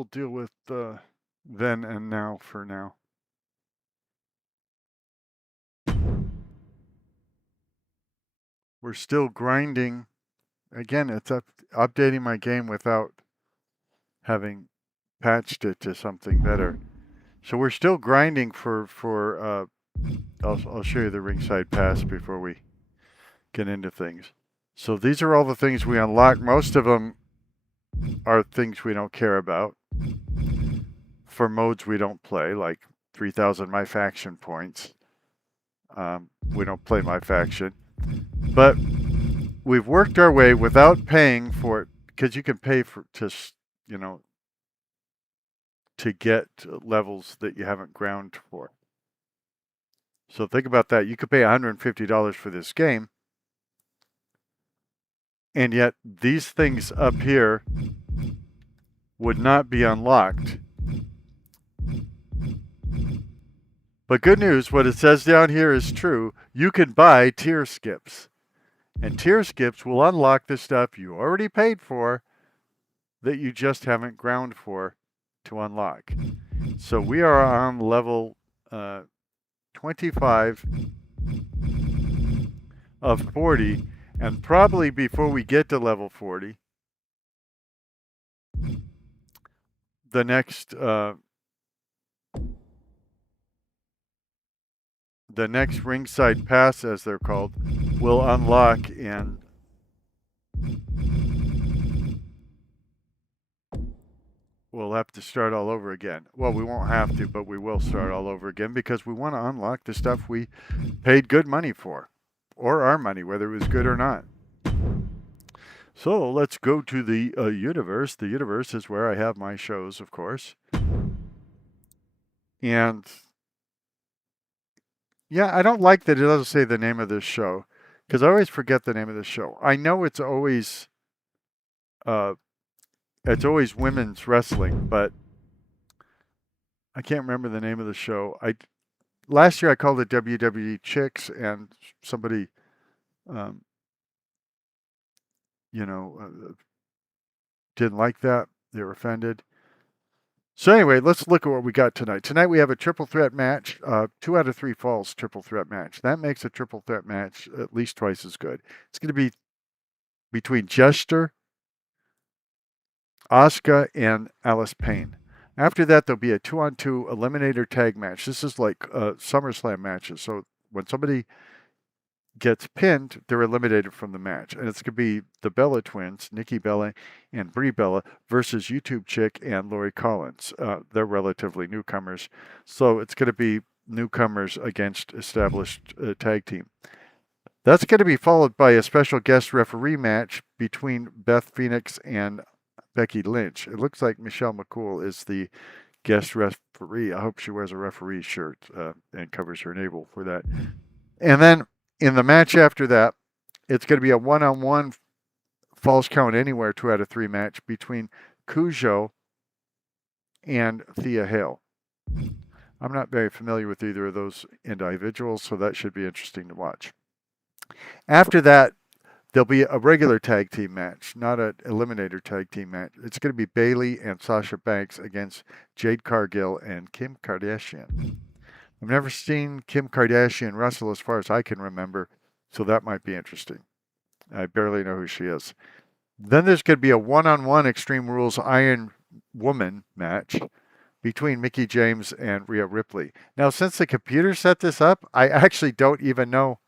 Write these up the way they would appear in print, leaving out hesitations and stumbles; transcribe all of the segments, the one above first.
we'll deal with then and now for now. We're still grinding. Again, it's updating my game without having patched it to something better. So we're still grinding for I'll show you the Ringside Pass before we get into things. So these are all the things we unlock. Most of them are things we don't care about. For modes we don't play, like 3,000 My Faction points. We don't play My Faction. But we've worked our way without paying for it, because you can pay for to get levels that you haven't ground for. So think about that. You could pay $150 for this game, and yet these things up here would not be unlocked. But good news, what it says down here is true. You can buy tier skips. And tier skips will unlock the stuff you already paid for that you just haven't ground for to unlock. So we are on level 25 of 40, and probably before we get to level 40, the next Ringside Pass, as they're called, will unlock, and we'll have to start all over again. Well, we won't have to, but we will start all over again, because we want to unlock the stuff we paid good money for, or our money, whether it was good or not. So let's go to the universe. The universe is where I have my shows, of course. And yeah, I don't like that it doesn't say the name of this show, because I always forget the name of the show. I know it's always women's wrestling, but I can't remember the name of the show. Last year I called it WWE Chicks, and somebody, didn't like that. They were offended. So anyway, let's look at what we got tonight. Tonight we have a triple threat match, 2 out of 3 falls triple threat match. That makes a triple threat match at least twice as good. It's going to be between Jester, Asuka, and Alice Payne. After that, there'll be a 2-on-2 eliminator tag match. This is like SummerSlam matches. So when somebody gets pinned, they're eliminated from the match. And it's going to be the Bella twins, Nikki Bella and Brie Bella, versus YouTube Chick and Lori Collins. They're relatively newcomers. So it's going to be newcomers against established tag team. That's going to be followed by a special guest referee match between Beth Phoenix and Becky Lynch. It looks like Michelle McCool is the guest referee. I hope she wears a referee shirt and covers her navel for that. And then in the match after that, it's going to be a 1-on-1 Falls Count Anywhere 2 out of 3 match between Cujo and Thea Hale. I'm not very familiar with either of those individuals, so that should be interesting to watch. After that, there'll be a regular tag team match, not an eliminator tag team match. It's going to be Bayley and Sasha Banks against Jade Cargill and Kim Kardashian. I've never seen Kim Kardashian wrestle as far as I can remember, so that might be interesting. I barely know who she is. Then there's going to be a 1-on-1 Extreme Rules Iron Woman match between Mickie James and Rhea Ripley. Now, since the computer set this up, I actually don't even know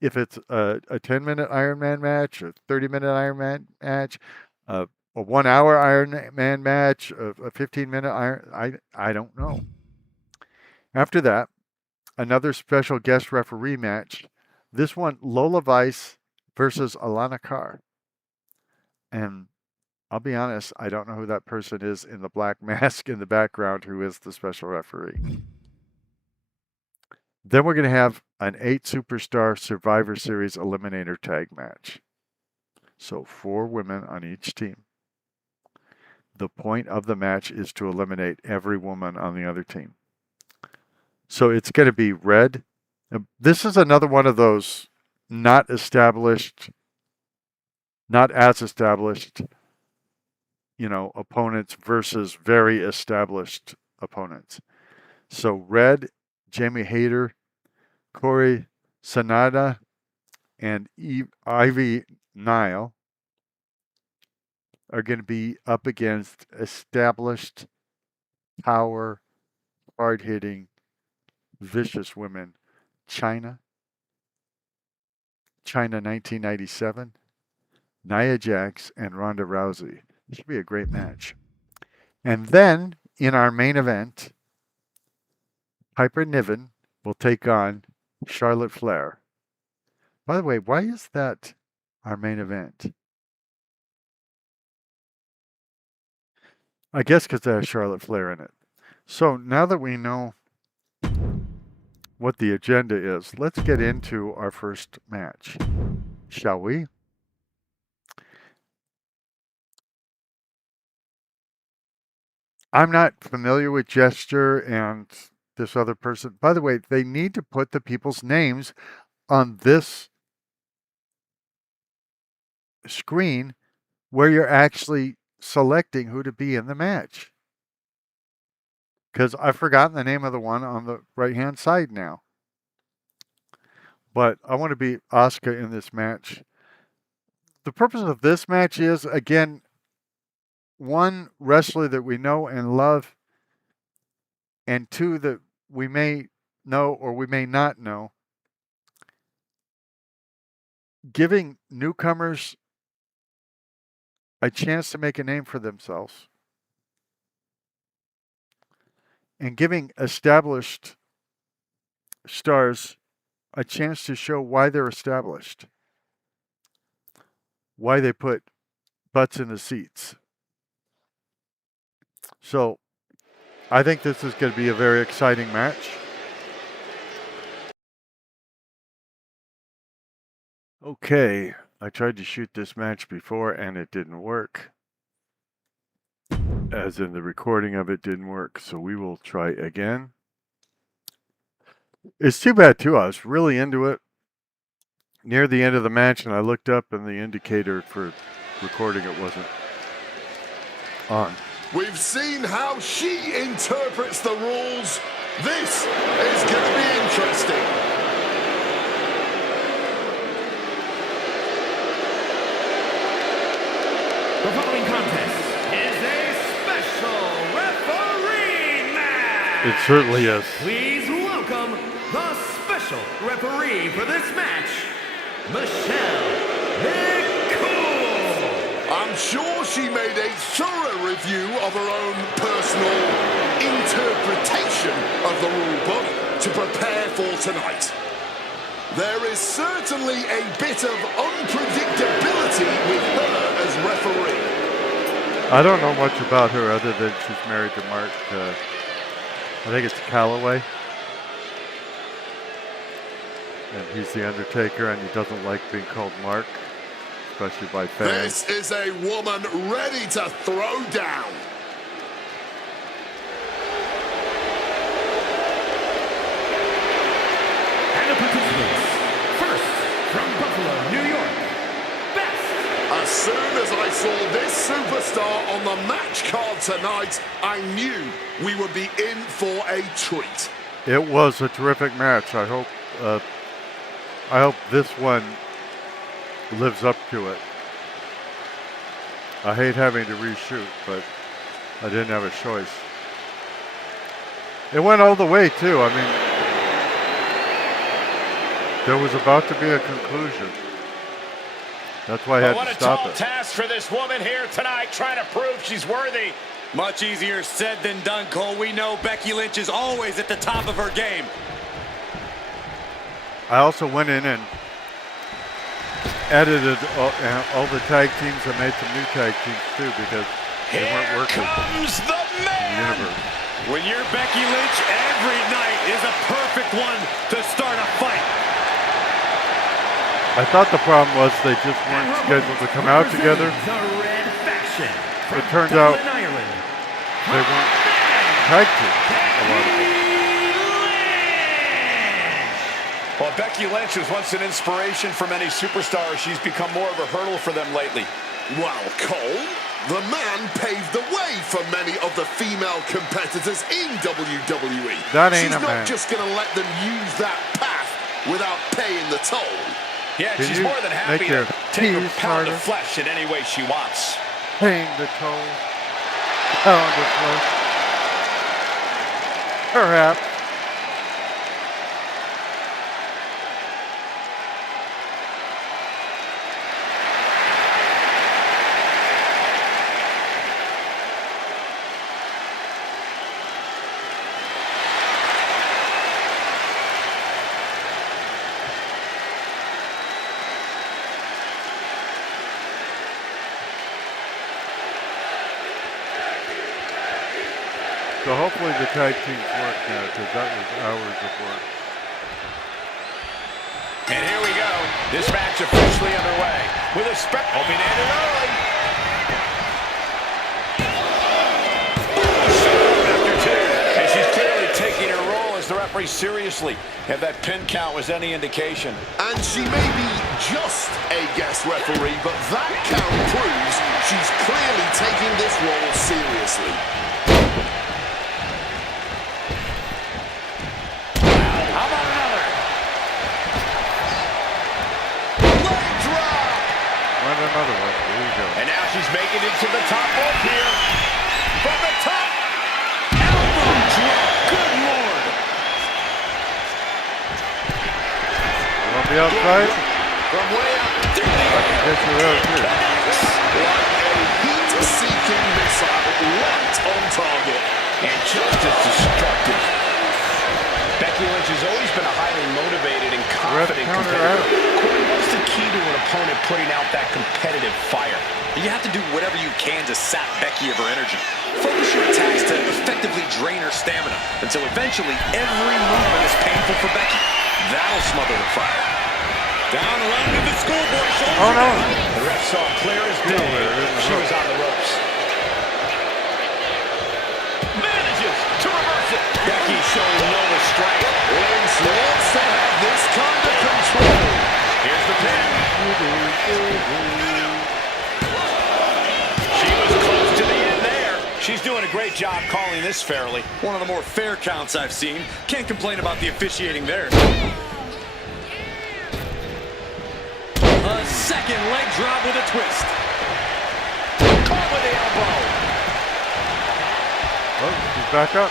if it's a 10-minute Iron Man match, a 30-minute Iron Man match, a 1-hour Iron Man match, a 15-minute Iron... I don't know. After that, another special guest referee match. This one, Lola Vice versus Alana Carr. And I'll be honest, I don't know who that person is in the black mask in the background who is the special referee. Then we're going to have an 8-superstar Survivor Series Eliminator Tag match. So 4 women on each team. The point of the match is to eliminate every woman on the other team. So it's going to be Red. This is another one of those not as established opponents versus very established opponents. So Red, Jamie Hayter, Corey Sanada, and Ivy Nile are going to be up against established, power, hard-hitting, vicious women. China 1997, Nia Jax, and Ronda Rousey. This should be a great match. And then in our main event, Piper Niven will take on Charlotte Flair. By the way, why is that our main event? I guess because it has Charlotte Flair in it. So now that we know what the agenda is, let's get into our first match, shall we? I'm not familiar with Gesture and this other person. By the way, they need to put the people's names on this screen where you're actually selecting who to be in the match. Because I've forgotten the name of the one on the right-hand side now. But I want to be Asuka in this match. The purpose of this match is, again, one, wrestler that we know and love, and two, that we may know or we may not know, giving newcomers a chance to make a name for themselves, and giving established stars a chance to show why they're established, why they put butts in the seats. So I think this is going to be a very exciting match. Okay, I tried to shoot this match before and it didn't work. As in the recording of it didn't work, so we will try again. It's too bad too, I was really into it near the end of the match and I looked up and the indicator for recording it wasn't on. We've seen how she interprets the rules. This is going to be interesting. The following contest is a special referee match. It certainly is. Please welcome the special referee for this match, Michelle McCool. I'm sure she made a thorough review of her own personal interpretation of the rule book to prepare for tonight. There is certainly a bit of unpredictability with her as referee. I don't know much about her other than she's married to Mark, I think it's Calloway. And he's the Undertaker and he doesn't like being called Mark, especially by fans. This is a woman ready to throw down. And the participants, first from Buffalo, New York, Best. As soon as I saw this superstar on the match card tonight, I knew we would be in for a treat. It was a terrific match. I hope this one lives up to it. I hate having to reshoot, but I didn't have a choice. It went all the way too. I mean, there was about to be a conclusion. That's why I had to stop it. What a tall task for this woman here tonight, trying to prove she's worthy. Much easier said than done, Cole. We know Becky Lynch is always at the top of her game. I also went in and edited all the tag teams and made some new tag teams too because they weren't working. Here comes the man! When you're Becky Lynch, every night is a perfect one to start a fight. I thought the problem was they just weren't scheduled to come out together. The Red Faction. It turned out they weren't tag teams, a lot of them. Well, Becky Lynch was once an inspiration for many superstars. She's become more of a hurdle for them lately. Well, Cole, The man paved the way for many of the female competitors in WWE. That ain't She's a not man. just going to let them use that path without paying the toll. Yeah, Can she's you more than happy make to your take her T's pound smarter? of flesh in any way she wants. Paying the toll. Pound of flesh. Perhaps. So hopefully the tag teams work now, because that was hours of work. And here we go. This match officially underway. With a hoping to end it early. After two. And she's clearly taking her role as the referee seriously. If that pin count was any indication. And she may be just a guest referee, but that count proves she's clearly taking this role seriously. How about another? Leg drop! Run another one. There you go. And now she's making it to the top rope here. From the top. Elbow drop. Good Lord. On the outside. From way up through the air. Yes, you will too. Like a heat-seeking missile right on target. And just as destructive. Becky Lynch has always been a highly motivated and confident counter competitor. out. Corey, what's the key to an opponent putting out that competitive fire? You have to do whatever you can to sap Becky of her energy. Focus your attacks to effectively drain her stamina until eventually every movement is painful for Becky. That'll smother the fire. Down around to the schoolboy shoulder. Oh no. The ref saw clear as day. She was on the ropes. Manages to reverse it. Becky showing no restraint. Lynch wants to have this kind of control. Here's the pin. She was close to the end there. She's doing a great job calling this fairly. One of the more fair counts I've seen. Can't complain about the officiating there. A second leg drop with a twist. Caught with the elbow. Oh, she's back up.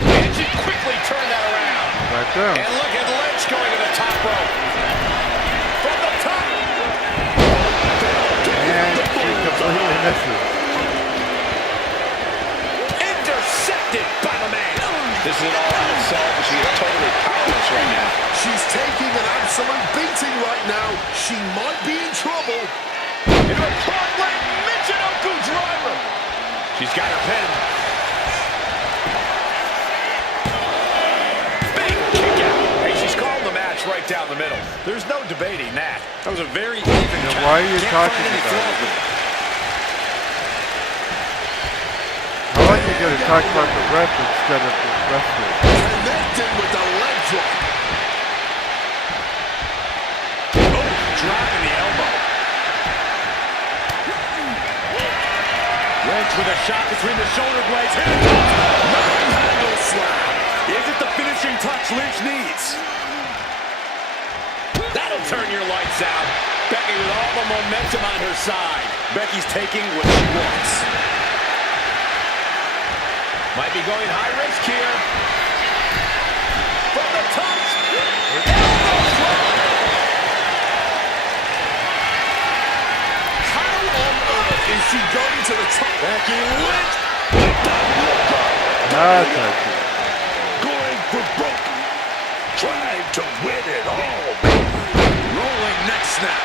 And she quickly turned that around. Back down. And look at Lynch going to the top rope. From the top. And she completely misses. Intercepted by the man. This is an all-out assault, and she is totally powerless right now. She's taking an absolute beating right now. She might be in trouble. Into a front leg Michinoku driver. She's got her pin. Big kick out. Hey, she's calling the match right down the middle. There's no debating that. That was a very even count. Why are you Can't talking find any about flaws it? with it. I like you to talk about the ref instead of the wrestler. Connected with the leg drop. Oh, dropping the elbow. Lynch with a shot between the shoulder blades. Here it comes. Manhandle slam. Is it the finishing touch Lynch needs? That'll turn your lights out. Becky with all the momentum on her side. Becky's taking what she wants. Might be going high risk here. From the top. Elbow drop. How on earth is she going to the top? Becky Lynch. That's actually. Going for broke. Trying to win it all. Rolling neck snap.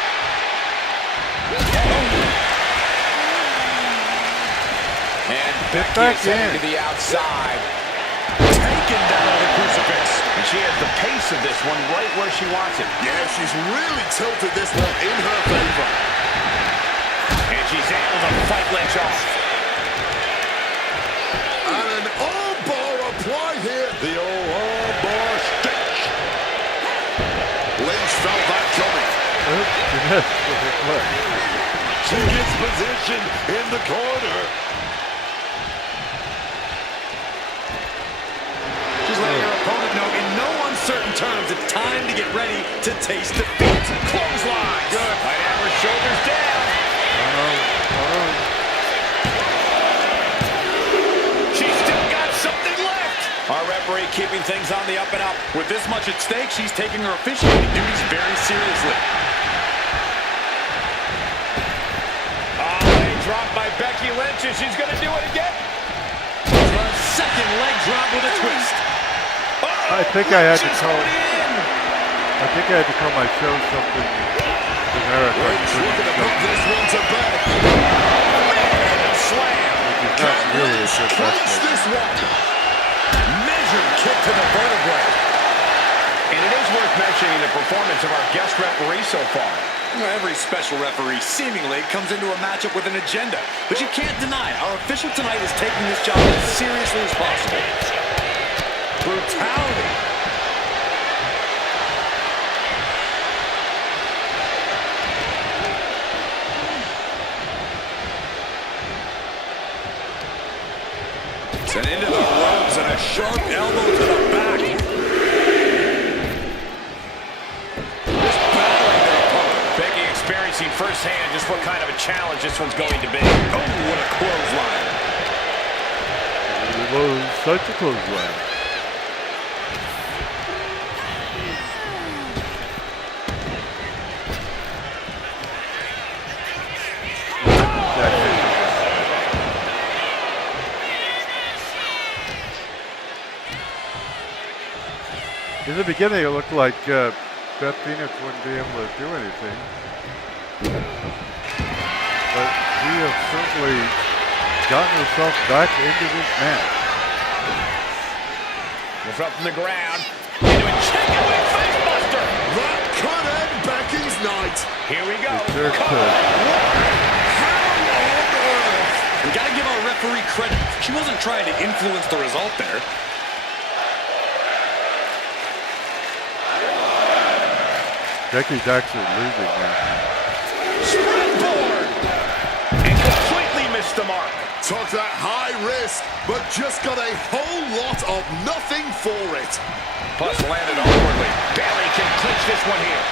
And Get Becky back is heading in. to the outside. Taken down with a crucifix. And she has the pace of this one right where she wants it. Yeah, she's really tilted this one in her favor. And she's able to fight Lynch off. And an armbar applied here. The old armbar stitch. Lynch felt that coming. Oops, she missed with her foot. She gets position in the corner. She's letting her opponent know in no uncertain terms it's time to get ready to taste defeat. Clothesline. Good. Right hammer, shoulders down. She's still got something left. Our referee keeping things on the up and up. With this much at stake, she's taking her officiating duties very seriously. Drop by Becky Lynch, and she's going to do it again. A second leg drop with a twist. I think I had to call. I think I had to call my show something generic. Lynch looking to put this one to bed. Slam. Which is not really a good Clinch this one. Measured kick to the vertebrae. And it is worth mentioning the performance of our guest referee so far. Every special referee seemingly comes into a matchup with an agenda, but you can't deny our official tonight is taking this job as seriously as possible. Brutality. Sent into the ropes and a sharp elbow to the back. Experiencing firsthand just what kind of a challenge this one's going to be. Oh, what a clothesline. It was such a clothesline. In the beginning, it looked like Beth Phoenix wouldn't be able to do anything. But she has certainly gotten herself back into this match. Goes up from the ground. Into a chicken wing facebuster. That could end Becky's night. Here we go. It sure could. How on earth? We got to give our referee credit. She wasn't trying to influence the result there. Becky's actually losing now. Springboard. And completely missed the mark. Took that high risk, but just got a whole lot of nothing for it. Plus landed awkwardly. Bailey can clinch this one here.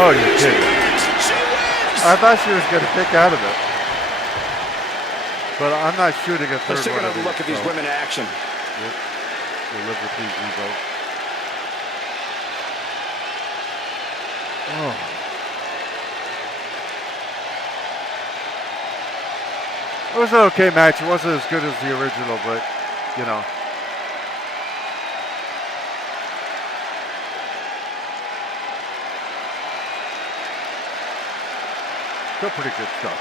Oh, you're kidding. She wins! I thought she was going to kick out of it. But I'm not shooting a third Let's take one of another look at these so women in action. we'll live with these results. Oh. It was an okay match. It wasn't as good as the original, but, you know. Still pretty good stuff.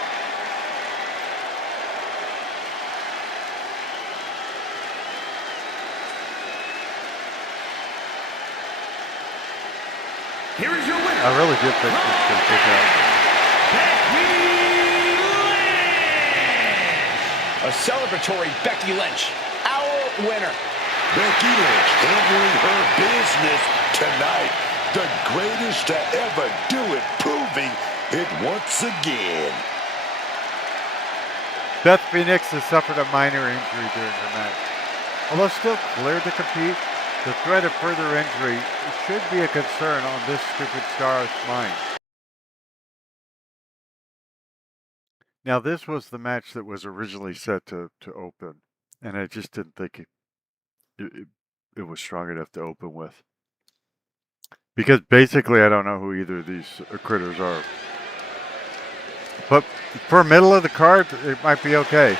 Here is your winner. I really did think this was going to kick out. A celebratory Becky Lynch, our winner. Becky Lynch handling her business tonight. The greatest to ever do it, proving it once again. Beth Phoenix has suffered a minor injury during her match. Although still cleared to compete, the threat of further injury should be a concern on this stupid star's mind. Now, this was the match that was originally set to open, and I just didn't think it was strong enough to open with. Because basically, I don't know who either of these critters are. But for middle of the card, it might be okay.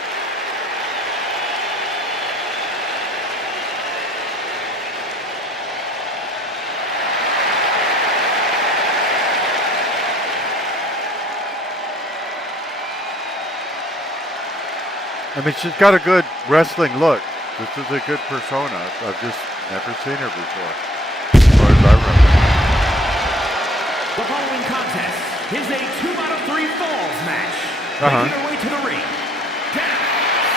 I mean, she's got a good wrestling look. This is a good persona. I've just never seen her before, as far as I remember. The following contest is a 2 out of 3 falls match. Making her way to the ring,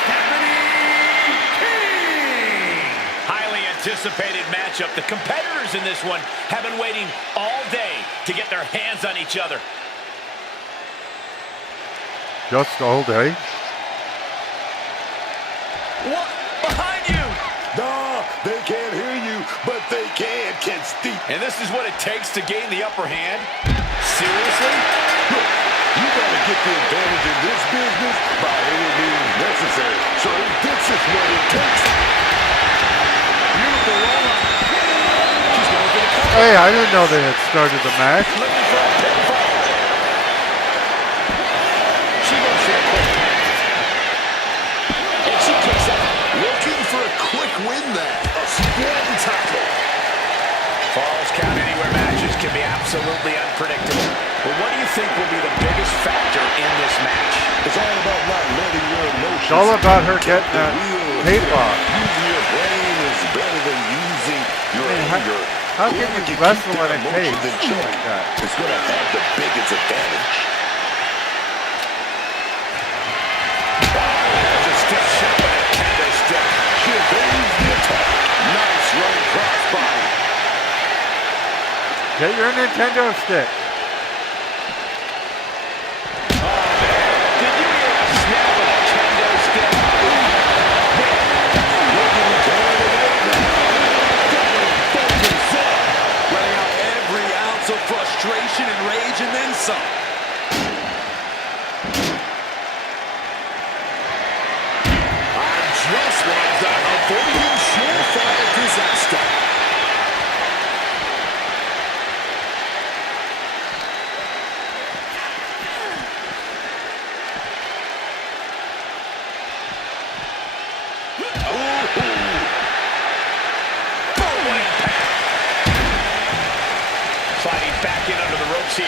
Stephanie King! Highly anticipated matchup. The competitors in this one have been waiting all day to get their hands on each other. Just all day. What? Behind you! Nah, they can't hear you, but they can catch the... And this is what it takes to gain the upper hand? Seriously? Look, you gotta get the advantage in this business by any means necessary. So this is what it takes. Beautiful roll-up. She's going for the cover. Hey, I didn't know they had started the match. Looking for a pinfall. She goes for a quick pin. And she kicks out. Looking for a quick win there. A squat tackle. Falls count anywhere matches can be absolutely unpredictable. But what do you think will be the biggest factor in this match? It's all about not letting your emotions... It's all about her getting that tape off. Using your brain is better than using your anger. How can you wrestle in a cage like that? It's going to have the biggest advantage. There's a stiff shot with a kendo stick. She evades the attack. Nice running crossbody. Get your Nintendo stick. Did you hear a snap of a kendo stick? Letting out every ounce of frustration and rage and then some. And just like that, avoiding surefire disaster. Sliding back in under the ropes here.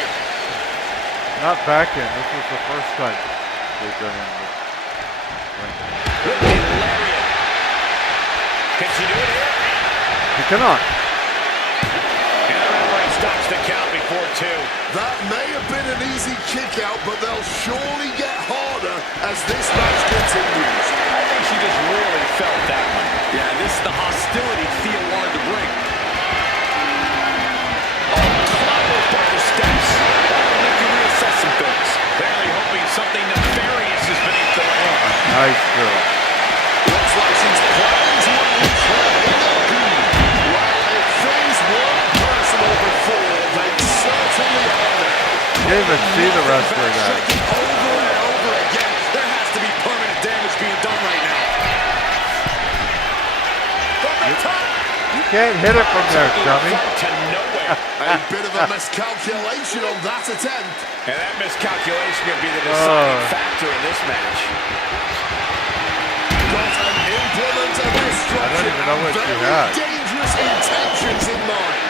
Not back in. This was the first time they've done it. Ripping lariat. Can she do it here? You cannot. And the referee stops the count before two. That may have been an easy kick out, but they'll surely get harder as this match continues. I think she just really felt that one. Yeah, this is the hostility Thea wanted to bring. Clobbered by the steps. That'll make you reassess some things. Clearly hoping something nefarious is beneath the ring. Nice girl. Looks like she's planning to unleash her energy. Well, if things weren't personal before, they certainly are now. You didn't even see the wrestler guy. Shaking over and over again. There has to be permanent damage being done right now. From the top. You can't hit it from there, dummy. To nowhere. A bit of a miscalculation on that attempt. And that miscalculation could be the deciding factor in this match. Got an implement of destruction. I don't even know what and she very had. dangerous intentions in mind.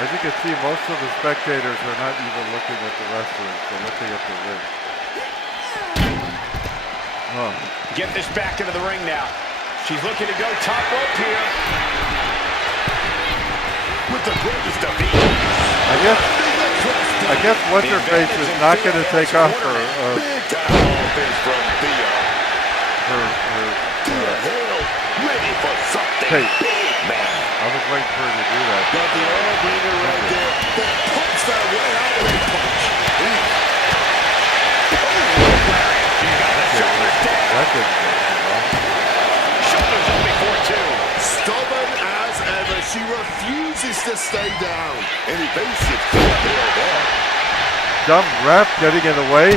As you can see, most of the spectators are not even looking at the wrestlers. They're looking at the ring. Oh. Get this back into the ring now. She's looking to go top rope here. With the greatest of ease. I guess what's her face is not going to take off her Offense from Thea. Thea Hale, ready for something tape. big, man. I was waiting for her to do that. Got the arm leader right there. That pumps that way out of a punch. That didn't go too well. Shoulders up before two. Stubborn as ever, she refuses to stay down. And evasive Thea Hale there. Dumb ref getting in the way.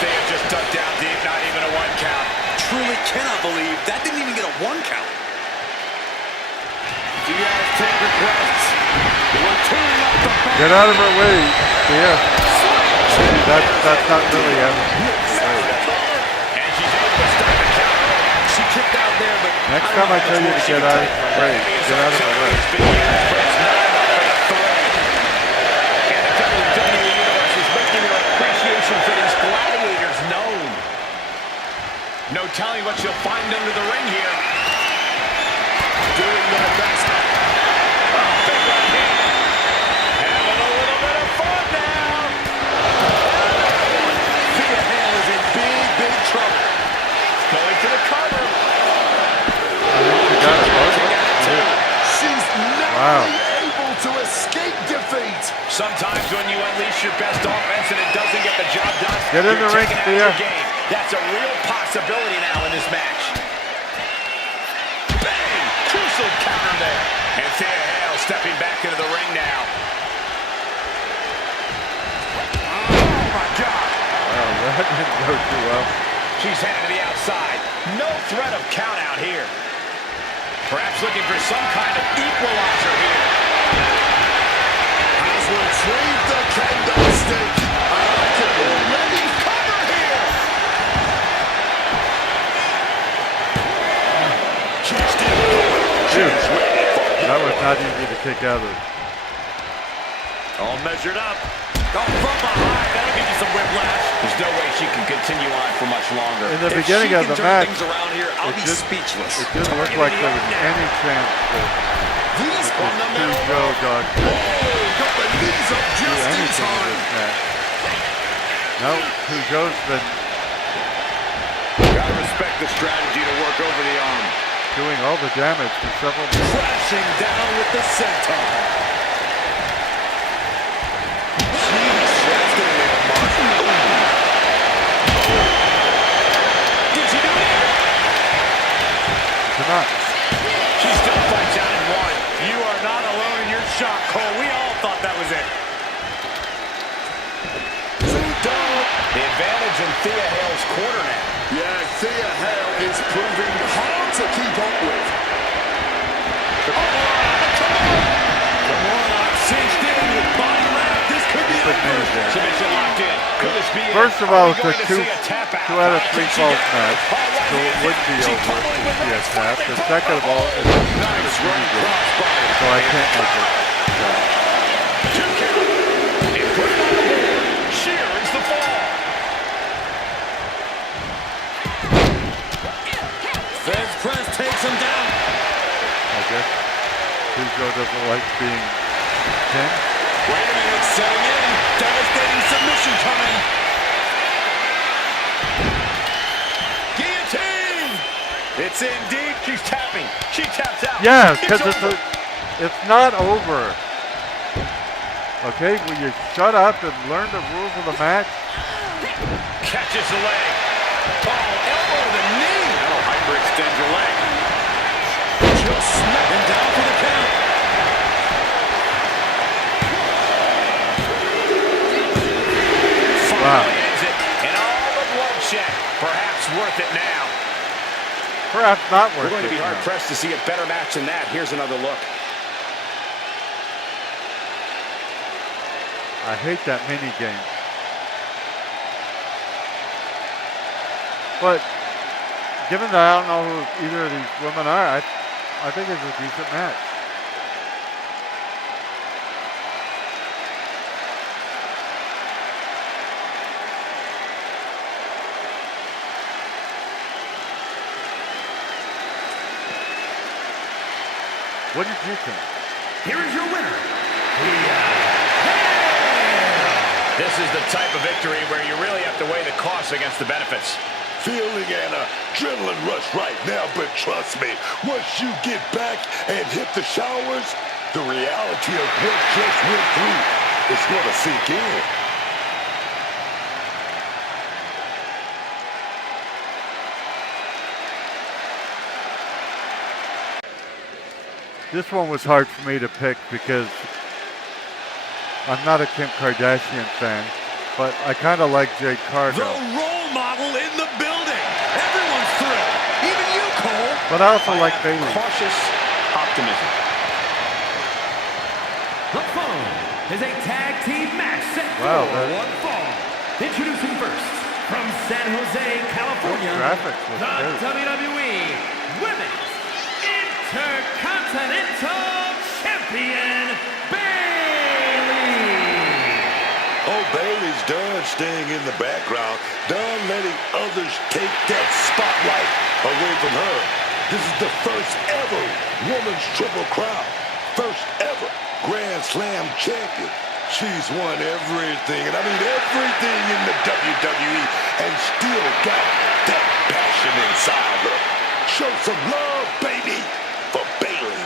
Thea just dug down deep, not even a 1 count. Truly cannot believe that didn't even get a 1 count. Do you guys take requests? We're tuning up the back. Get out of her way. Yeah. That's not really happening. And she's able to start the count. She kicked out there, but Next time I tell you to get out of her way, get out of her way. It's been years, but it's not enough for the threat. And the WWE Universe is making their appreciation for these gladiators known. No telling what you'll find under the ring here. Doing their best. Big right hand. Having a little bit of fun now. Thea Hale is in big, big trouble. Wow. able to escape defeat. Sometimes when you unleash your best offense and it doesn't get the job done, Get in the ring, taking out Thea. your game. That's a real possibility now in this match. Bang! Crucial counter there. And Thea Hale stepping back into the ring now. Oh my God! Wow, that didn't go too well. She's headed to the outside. No threat of count out here. Perhaps looking for some kind of equalizer here. Has retrieved the kendo stick. And I can already cover here. She's still going. She's ready for it. That was not easy to kick out of. All measured up. Oh, from behind. That'll give you some whiplash. There's no way she can continue on for much longer. In the If beginning she of can the turn match, things around here, I'll be it speechless. didn't look like there was any chance that These Joe got Oh, got the knees up do just in anything in time. this match. Now, Joe's been Gotta respect the strategy to work over the arm. doing all the damage for several minutes. Crashing down with the senton. That's gonna leave a mark. Did she do it? Cannot. She still fights out in one. You are not alone in your shock, Cole. We all thought that was it. The advantage in Thea Hale's corner now. Yeah, Thea Hale is proving hard to keep up with. Come on, cinched in with body wrap. This could be Good over. news there. Submission locked in. Could this be it? First of Are all, we it's a going to see two tap out? out of three Can she falls get- match, Oh, right so it hand. would be She's over tumbling if with she right has tapped. foot. The second of all, it's Nice running crossbody. so I can't make it. Two count. And put it on the board. She earns the fall. Fence press takes him down. I guess Joe doesn't like being pinned. Wait a minute, setting in. Devastating submission coming. Guillotine. It's in deep. She's tapping. She taps out. Yeah, because over. it's not over. Okay, will you shut up and learn the rules of the match? Catches the leg. Oh, elbow to the knee. That'll hyperextend your leg. Just smacking down for the count. Wow. Finally ends it. And all the bloodshed. Perhaps worth it now. Perhaps not We're worth going to it be now. hard-pressed to see a better match than that. Here's another look. I hate that mini game. But given that I don't know who either of these women are, I think it's a decent match. What did you think? Here is your winner, This is the type of victory where you really have to weigh the costs against the benefits. Feeling an adrenaline rush right now, but trust me, once you get back and hit the showers, the reality of what just went through is going to sink in. This one was hard for me to pick because I'm not a Kim Kardashian fan, but I kind of like Jade The Cargill. role model in the building. Everyone's thrilled. Even you, Cole. But I also like Bailey. Cautious optimism. The following is a tag team match set Wow, for one fall. Introducing first, from San Jose, California, graphics look the great. WWE Women's Intercontinental Champion, Bayley. Oh, Bailey's done staying in the background, done letting others take that spotlight away from her. This is the first ever Women's Triple Crown. First ever Grand Slam champion. She's won everything, and I mean everything in the WWE, and still got that passion inside her. Show some love, baby, for Bayley.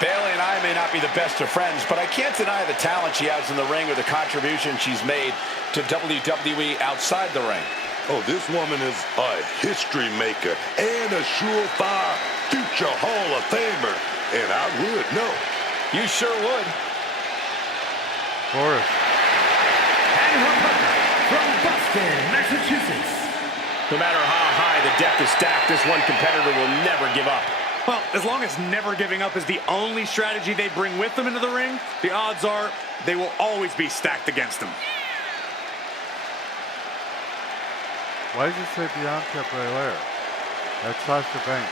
Bayley and I may not be the best of friends, but I can't deny the talent she has in the ring or the contribution she's made to WWE outside the ring. Oh, this woman is a history maker and a surefire future Hall of Famer. And I would know. You sure would. Forrest. And her partner from Boston, Massachusetts. No matter how high the deck is stacked, this one competitor will never give up. Well, as long as never giving up is the only strategy they bring with them into the ring, the odds are they will always be stacked against them. Why does it say Bianca Belair? That's Sasha Banks.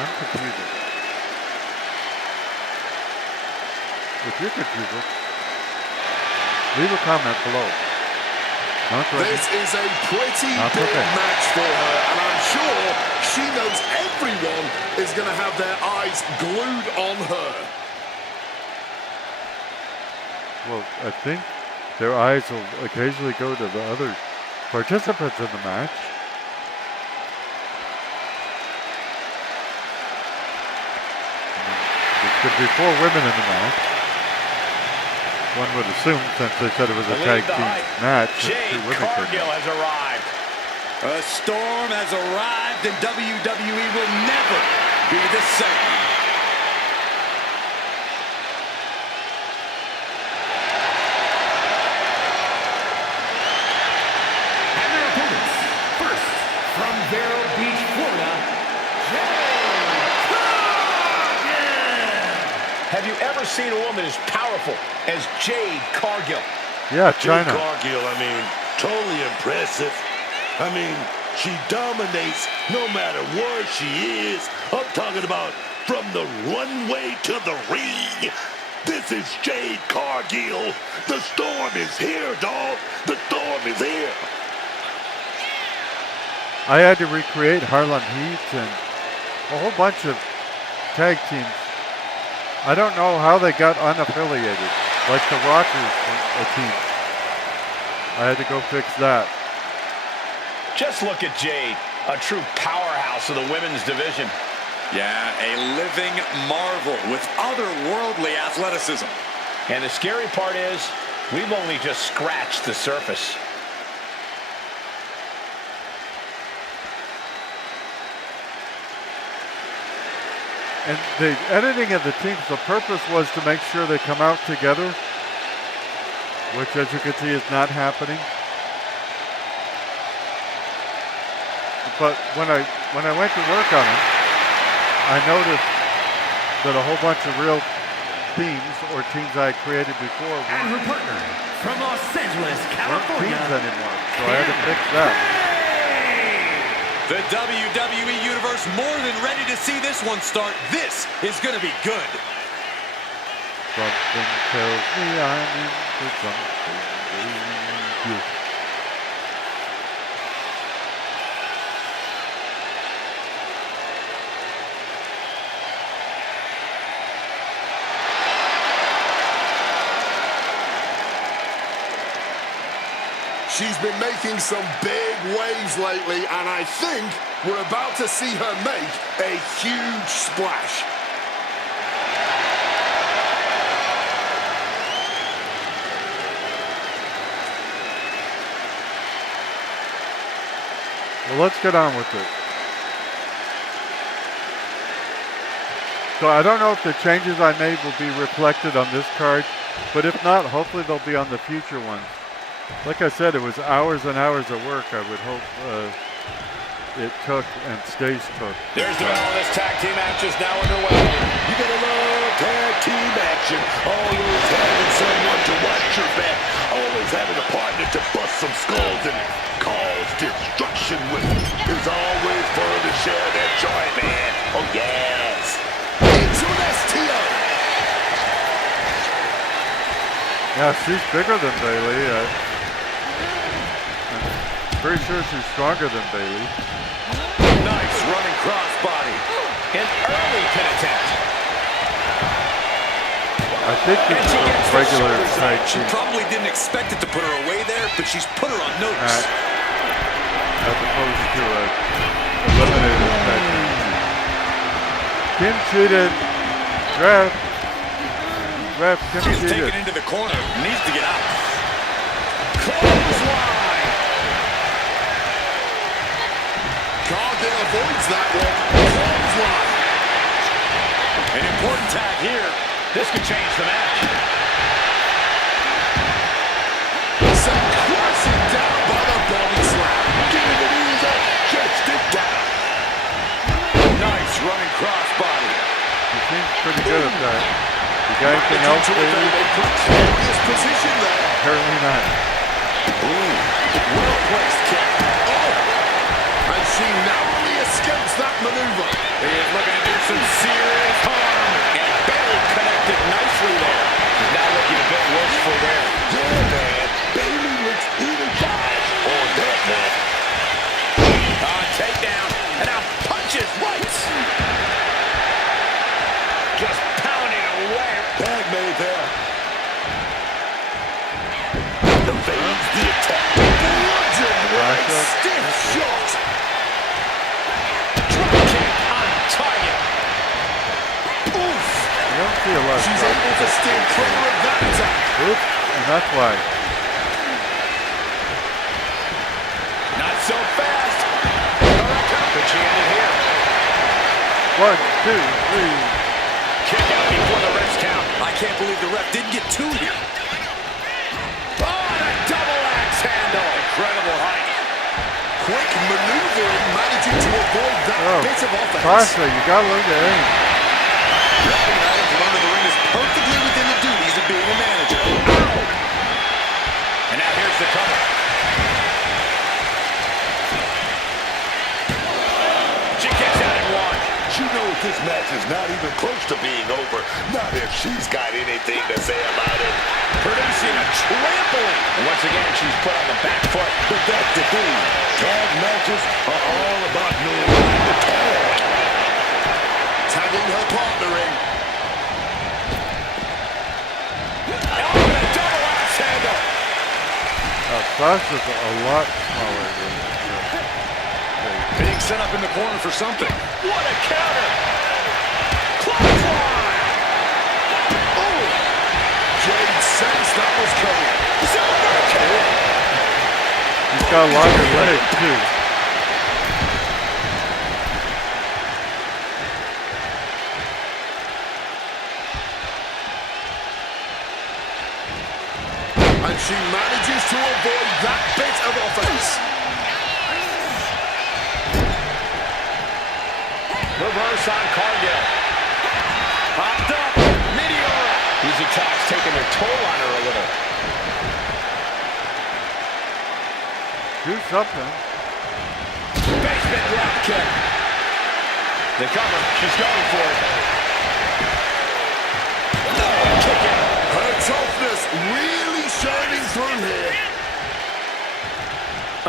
I'm confused. If you're confused, leave a comment below. This is a pretty big match for her, and I'm sure she knows everyone is going to have their eyes glued on her. Well, I think their eyes will occasionally go to the other participants in the match. There could be 4 women in the match. One would assume, since they said it was a tag team match, that 2 women could. Cargill has arrived. A storm has arrived, and WWE will never be the same. And their opponents, first, from Vero Beach, Florida, Jade Cargill. Have you ever seen a woman as powerful as Jade Cargill? Yeah, China. Jade Cargill, I mean, totally impressive. I mean, she dominates no matter where she is. I'm talking about from the runway to the ring. This is Jade Cargill. The storm is here, dog. The storm is here. I had to recreate Harlem Heat and a whole bunch of tag teams. I don't know how they got unaffiliated, like the Rockers a team. I had to go fix that. Just look at Jade, a true powerhouse of the women's division. Yeah, a living marvel with otherworldly athleticism. And the scary part is, we've only just scratched the surface. And the editing of the teams, the purpose was to make sure they come out together, which, as you can see, is not happening. But when I went to work on it, I noticed that a whole bunch of real themes or teams I had created before And her partner from Los Angeles, weren't California, teams anymore. So I had to fix that. The WWE Universe more than ready to see this one start. This is going to be good. Something tells me I'm in for something good. She's been making some big waves lately, and I think we're about to see her make a huge splash. Well, let's get on with it. So I don't know if the changes I made will be reflected on this card, but if not, hopefully they'll be on the future ones. Like I said, it was hours and hours of work. I would hope it took and stays took. There's the bell. This tag team match is now underway. You gotta love tag team action. Always having someone to watch your back. Always having a partner to bust some skulls and cause destruction with. There's always fun to share that joy, man. Oh, yes. Into an STO. Yeah, she's bigger than Bayley. I'm pretty sure she's stronger than Bayley. Nice running crossbody. An early pin attempt. I think this is a regular tag She team probably didn't expect it to put her away there, but she's put her on notice. match as opposed to a eliminated tag team. Kim cheated. Ref, can He's you do taken this? into the corner. Needs to get out. Clothesline. Cargill avoids that one. Clothesline. An important tag here. This could change the match. Sent crashing down by the body slam. Giving it easy. Just it down. Nice running crossbody. He seems pretty good at that. You got anything else, Into a baby? very precarious position there. Apparently not. Ooh, well placed kick. Oh, and she narrowly escapes that maneuver. He is looking to do some serious harm. And Bailey connected nicely there. He's now looking a bit worse for wear. Yeah, man. Bailey looks either died or dead now. Takedown. And now punches right. Just pounding away. Tag made there. Evades the attack. Bludgeoned with a stiff shot. Drop kick on target. Oof. You don't see a lot of She's drop able to steer clear of that attack. Oops, and that's why. Not so fast. Could she end it here? 1, 2, 3. Kick out before the ref's count. I can't believe the ref didn't get two here. Oh, and a double axe handle. Incredible height. Quick maneuvering, managing to avoid that bit of offense. Sasha, you gotta learn to aim. Dropping out of run of the ring is perfectly within the duties of being a manager. And now here's the cover. She kicks out at one. You know this match is not even close to being over. Not if she's got anything to say about it. Producing a trampoline. And once again, she's put on the back foot. But that's the thing. Tag matches are all about knowing when to tag. Tagging her partner in. Oh, and a double axe handle. Sasha's a lot smaller than Being set up in the corner for something. What a counter. Clothesline. Oh! Jade sensed that was coming. Silver kick. He's got a longer leg, too. And she manages to avoid that bit of offense. Reverse on Cargill. Popped up. Meteor. These attacks taking their toll on her a little. Do something. Basement drop kick. The cover. She's going for it. Kick out. Her toughness really shining through here.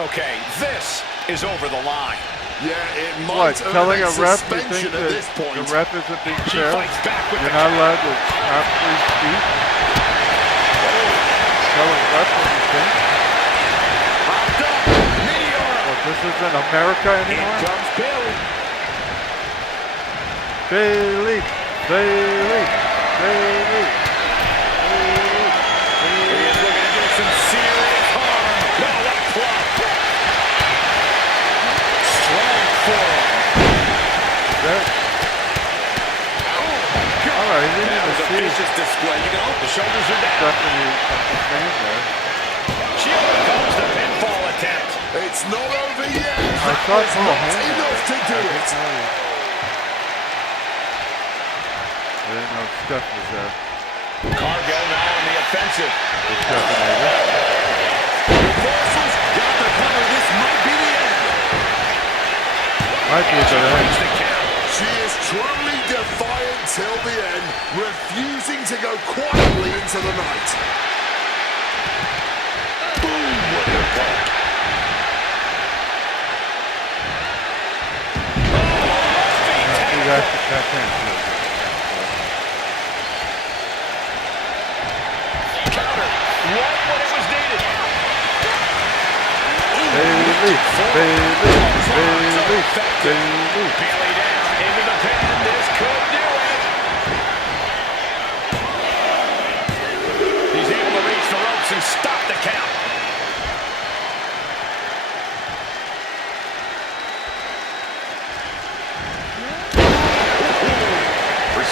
Okay, this is over the line. Yeah, it What, might earn telling a ref you suspension think at this that point. the ref isn't being She fair? fights back with You're the not allowed to actually speak? Telling ref what you think? Popped up. Meteor. Well, this isn't America In anymore? comes Bailey. Bailey! Bailey! Bailey! He is looking to do some serious harm. Oh, what a club. Strong forearm. All right, he didn't That even was a see vicious display. You can the shoulders are down. Stephanie stand there. She overcomes the pinfall attempt. It's not over yet. I That thought was so. not enough to do it. I didn't know Steph was there. Cargill now on the offensive. It's Stephanie. Reversals got the cover. This might be the end. Might be at the Breaks end. the count. She is truly defiant till the end, refusing to go quietly into the night. Boom, what a impact. See, that can't do it. Counter. Right when it was needed. Bailey! Bailey! Bailey! Bailey! Bailey down into the pin. This could do it.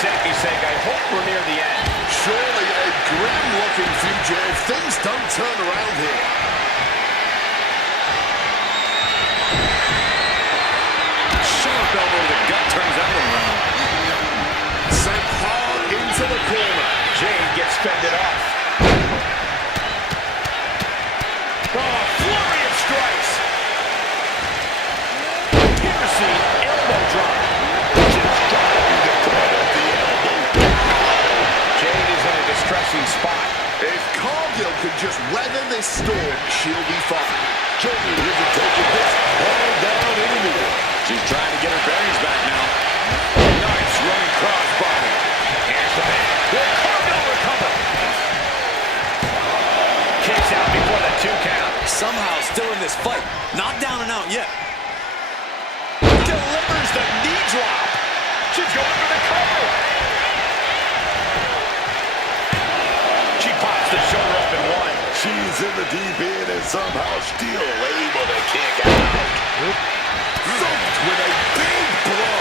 safety's sake, I hope we're near the end. Surely a grim-looking future if things don't turn around here. Sharp elbow to the gut turns that one around. Sent hard into the corner. Jade gets fended off. Oh, flurry of strikes. Piercing elbow drop. Just driving the point of the elbow. Jade is in a distressing spot. If Cargill could just weather this storm, she'll be fine. Jade isn't taking this all down anymore. She's trying to get her bearings back now. Nice running crossbody. Here's the pin. Will Cargill recover? Kicks out before the 2 count. Somehow still in this fight. Not down and out yet. Delivers the knee drop. She's going for the cover. She pops the shoulder up and one. She's in the deep end and somehow still able to kick out. Thumped with a big blow.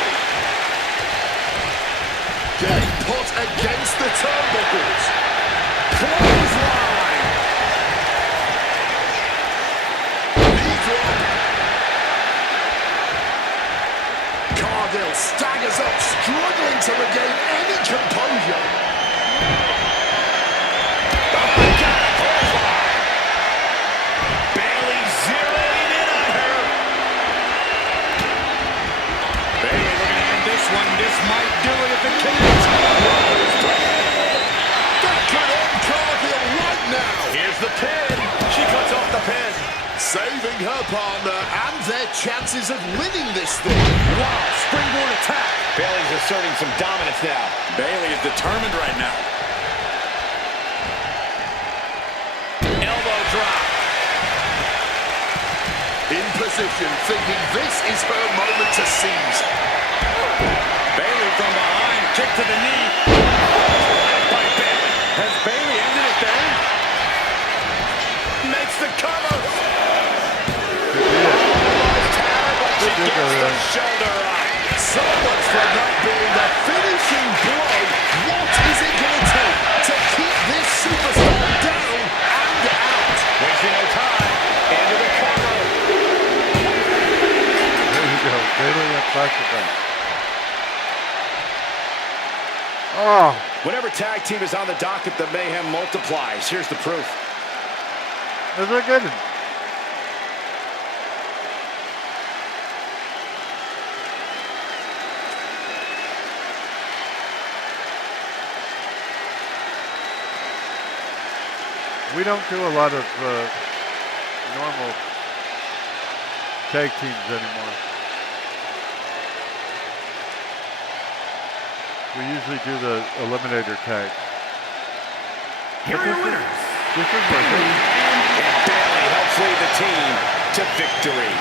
Getting put against the turnbuckles. Clothesline. Knee drop. Cargill staggers up, struggling to regain any composure. Bailey zeroing in on her. Bailey looking to end this one. This might do it if it connects. That could end Cargill right now. Here's the pin. She cuts off the pin. Saving her partner and their chances of winning this thing. Wow, springboard attack. Bailey's asserting some dominance now. Bailey is determined right now. Elbow drop. In position, thinking this is her moment to seize. Bailey from behind, kick to the knee. By Bailey. Has Bailey ended it there? Makes the cover. Terrible. She gets the shoulder up. So much for not being the finishing blow. What is it going to take to keep this superstar down and out? Wasting no time. Into the cover. There you go. Bailey and Sasha Banks. Oh, Whenever tag team is on the docket, the mayhem multiplies. Here's the proof. is it good? We don't do a lot of normal tag teams anymore. We usually do the eliminator tag. Here are your winners. This is worth it. And Bailey helps lead the team to victory.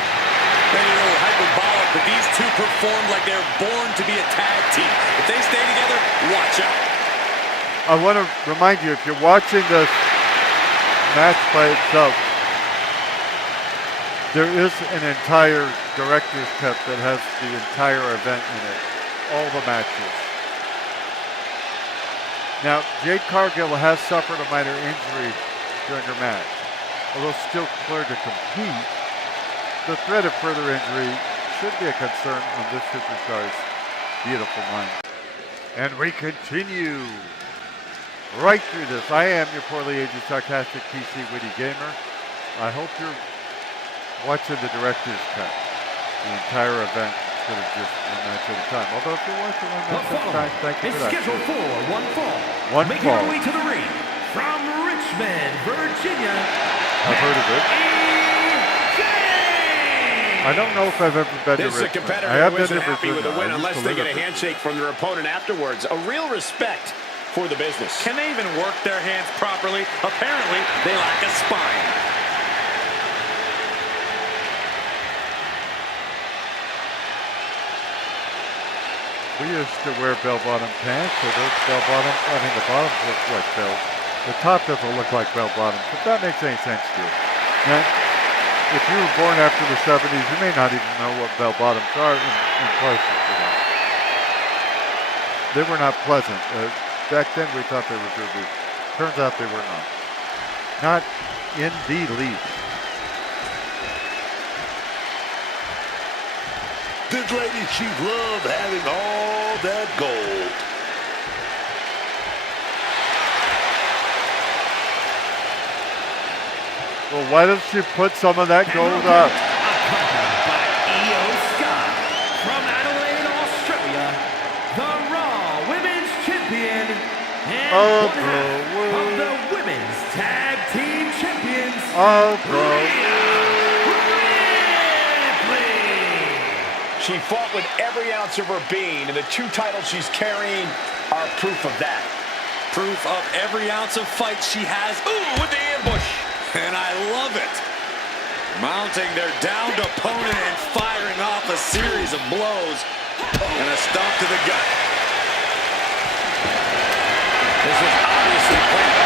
Maybe a little hyperbolic, but these two performed like they're born to be a tag team. If they stay together, watch out. I want to remind you, if you're watching this match by itself, there is an entire director's cut that has the entire event in it, all the matches. Now, Jade Cargill has suffered a minor injury during her match. Although still cleared to compete, the threat of further injury should be a concern on this superstar's beautiful mind. And we continue right through this. I am your poorly aged, sarcastic PC Witty gamer. I hope you're watching the director's cut. The entire event instead of just one match at a time. Although if you're watching one match at a time, thank you It's for that. scheduled for one fall. One Making fall. her way to the ring from Richmond, Virginia. I've heard of it. I don't know if I've ever been to This is a Richmond. competitor I have who been isn't to happy with Virginia. a win I used unless to they live get a in handshake from their opponent afterwards. A real respect for the business. Can they even work their hands properly? Apparently, they lack a spine. We used to wear bell-bottom pants, so those bell-bottom, I mean the bottoms look like bells. The top doesn't look like bell-bottoms, if that makes any sense to you. Now, if you were born after the 70s, you may not even know what bell-bottoms are in places today. they were not pleasant. Back then we thought they were going to be. Turns out they were not. Not in the least. This lady, she loved having all that gold. Well, why doesn't she put some of that gold up? Accompanied by Io Sky from Adelaide, Australia, the Raw Women's Champion and Of one the half of world. the Women's Tag Team Champions, Of the She fought with every ounce of her being, and the 2 titles she's carrying are proof of that. Proof of every ounce of fight she has. Ooh, with the ambush. And I love it. Mounting their downed opponent and firing off a series of blows. And a stomp to the gut. This is obviously planned.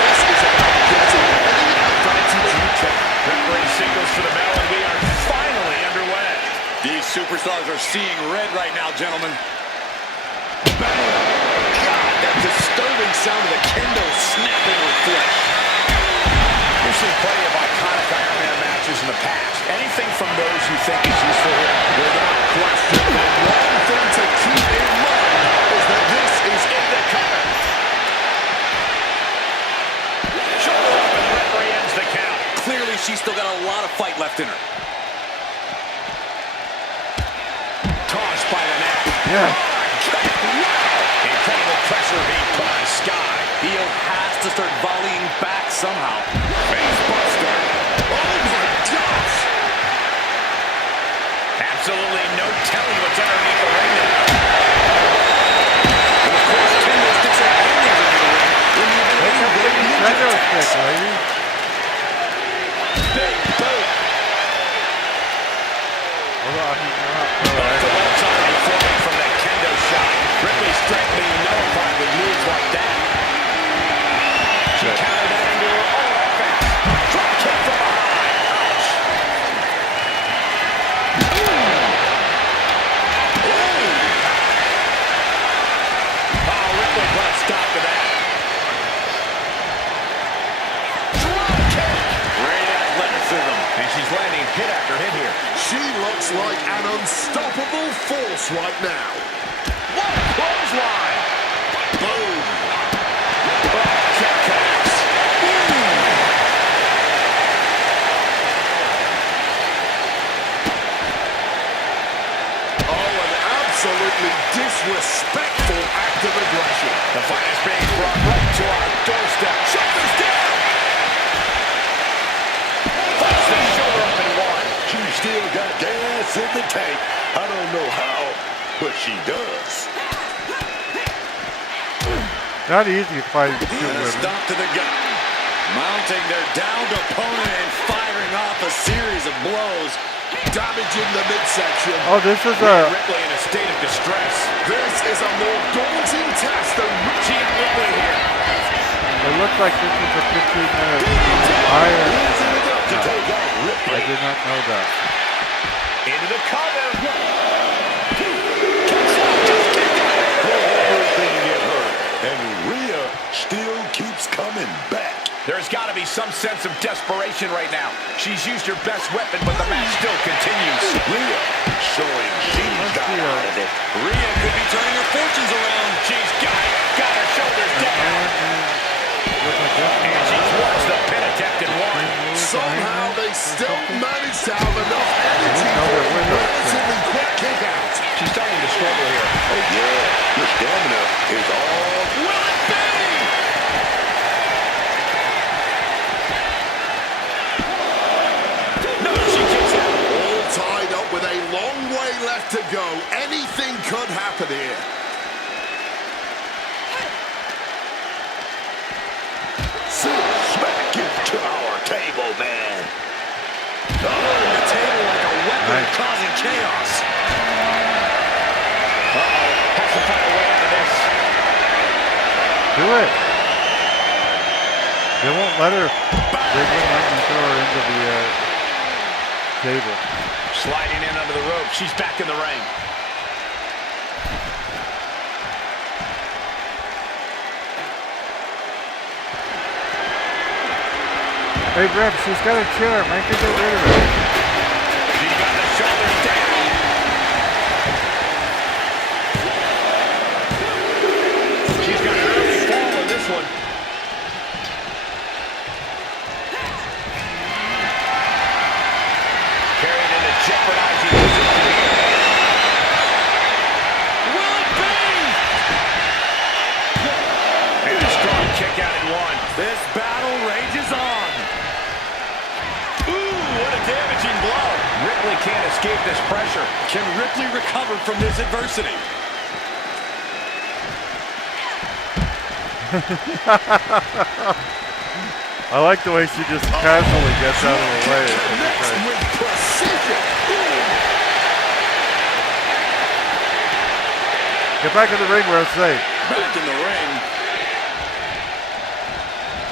This is about getting any advantage you can. Referee signals for the bell, and we are finally underway. These superstars are seeing red right now, gentlemen. Bam! God, that disturbing sound of the kendo snapping on flesh. We've seen plenty of iconic Iron Man matches in the past. Anything from those you think is useful here? Without question, the one thing to keep in mind is that this is in the cover. Shoulder up, and the referee ends the count. Clearly, she's still got a lot of fight left in her. Tossed by the neck. Yeah. Incredible pressure being put on Sky. Io has to start volleying back somehow. Face buster. Oh my gosh! Absolutely no telling what's underneath the ring there. And of course, kendo sticks are only under the ring when the Take a big kendo stick, lady. big boot. Hold on, he's not. The legs already flowing from that kendo shot. Ripley's strength being nullified with moves like that. She countered that into her own offense. Drop kick from behind. Ouch. Oh, Ripley put a stop to that. Drop kick. Great athleticism. And she's landing hit after hit here. She looks like an unstoppable force right now. What a clothesline. Boom! Oh, kick connects. Oh, an absolutely disrespectful act of aggression. The fight is being brought right to our doorstep. Shoulders down. Puts the shoulder up and one. She still got gas in the tank. I don't know how, but she does. Not easy fighting two And a women. stomp to the gut. Mounting their downed opponent and firing off a series of blows. Damaging the midsection. Oh, this is Ripley in a state of distress. This is a more daunting task than She got Ripley here. It looks like this is a 15-minute iron. Easy enough to take out I Ripley. did not know that. Into the cover. Everything get hurt, and Rhea still keeps coming back. There's got to be some sense of desperation right now. She's used her best weapon, but the match still continues. Rhea showing she's got out of it. Rhea could be turning her fortunes around. She's got her shoulders down. And she thwarts the pin attempt and one. Somehow they still manage to have enough energy for a relatively quick kick out. She's starting to struggle here. Oh yeah, the stamina is all. Will it be? No, she kicks out. All tied up with a long way left to go. Anything could happen here. Smack into our table, man. Holding the table like a weapon, Nice. causing chaos. Has to find a way out of this. Do it. They won't let her. They won't let me throw her into the table. Sliding in under the rope. She's back in the ring. Hey, Rip, she's got a chair. Make her get rid of it. She's got the shoulders down. She's got an early fall in this one. Carried into jeopardizing position here. Will it be? And a strong kick out at one. This battle rages on. Ooh, what a damaging blow. Ripley can't escape this pressure. Can Ripley recover from this adversity? I like the way she just casually gets out of the way. Connects with precision. Get back in the ring where it's safe. Back in the ring.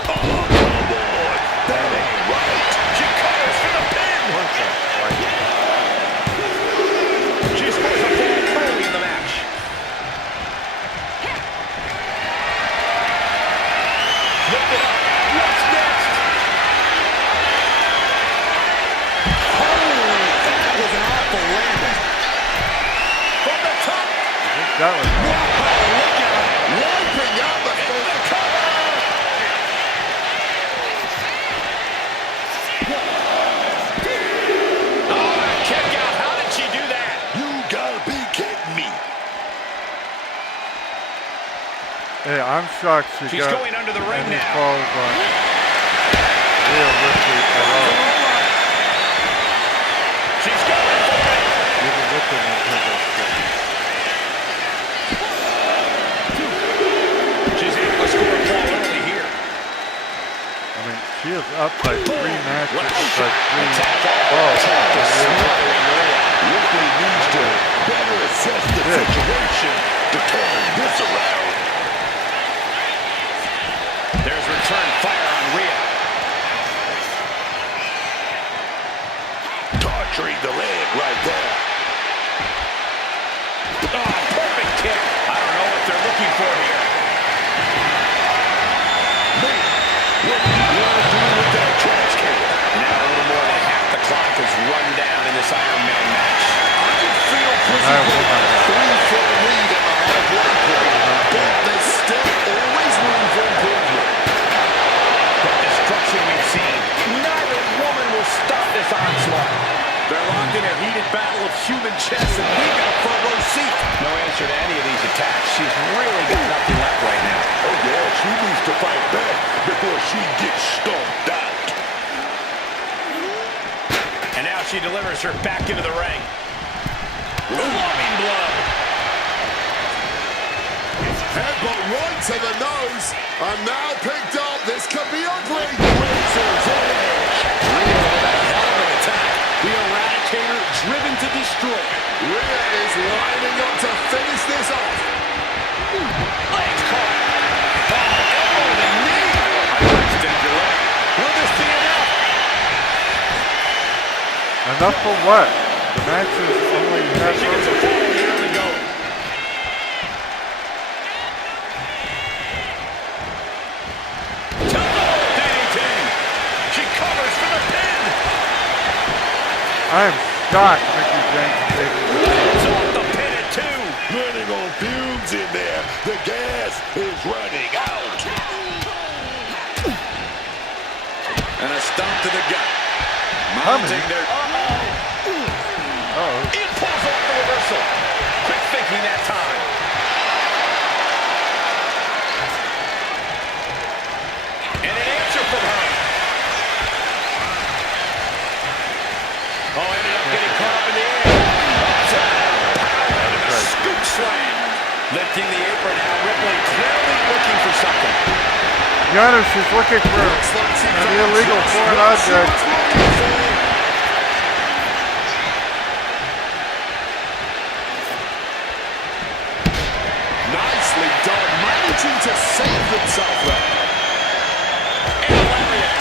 Oh, come on. That ain't right. She covers for the pin. She scores a fall early in the match. Lift it up. What's next? Holy, that was an awful landing. From the top. That was Look at her. Wiping out the cover. Oh, kick out. How did she do that? You gotta be kidding me. Hey, I'm shocked She's going under the ring now. falls on realistic below. She's going for it. Even with the Nintendo stick. She's able to score a fall early here. I mean, she is up by 3 matches, What a by shot. 3 Attack balls. Ripley needs to better assess the situation to turn this around. There's return fire on Rhea. Torturing the leg right there. Oh, perfect kick. I don't know what they're looking for here. Man, what do you want to do with that trash can? Now a little more than half the clock is run down in this Iron Man match. I can feel Prison Break 3-4 lead at the halfway point, but there's still always room for improvement. The destruction we've seen. Neither woman will stop this onslaught. They're locked in a heated battle of human chests, and we got a front row seat. No answer to any of these attacks. She's really got nothing left right now. Oh yeah, she needs to fight back before she gets stomped out. And now she delivers her back into the ring. Loving blow. Headbutt right to the nose, and now picked up. This could be ugly. Razor's edge. Rhea with a hell of an attack. The Eradicator driven to destroy. Rhea is lining up to finish this off. Legs caught. Oh, elbow to the knee. Extend your leg. Will this be enough? Enough for what? The match is only half She gets a over. fall here to go. DDT. She covers for the pin. I am shocked Mickey James is able to Rolls off the pin at 2. Running on fumes in there. The gas is running out. And a stomp to the gut. Mounting their... It pulls off the reversal. Quick thinking that time. And an answer from her. Oh, ended up getting caught up in the air. Power and a scoop slam. Lifting the apron now. Ripley clearly looking for something. Giannis is looking for an illegal foreign object. Nicely done, managing to save himself there. And a lariat.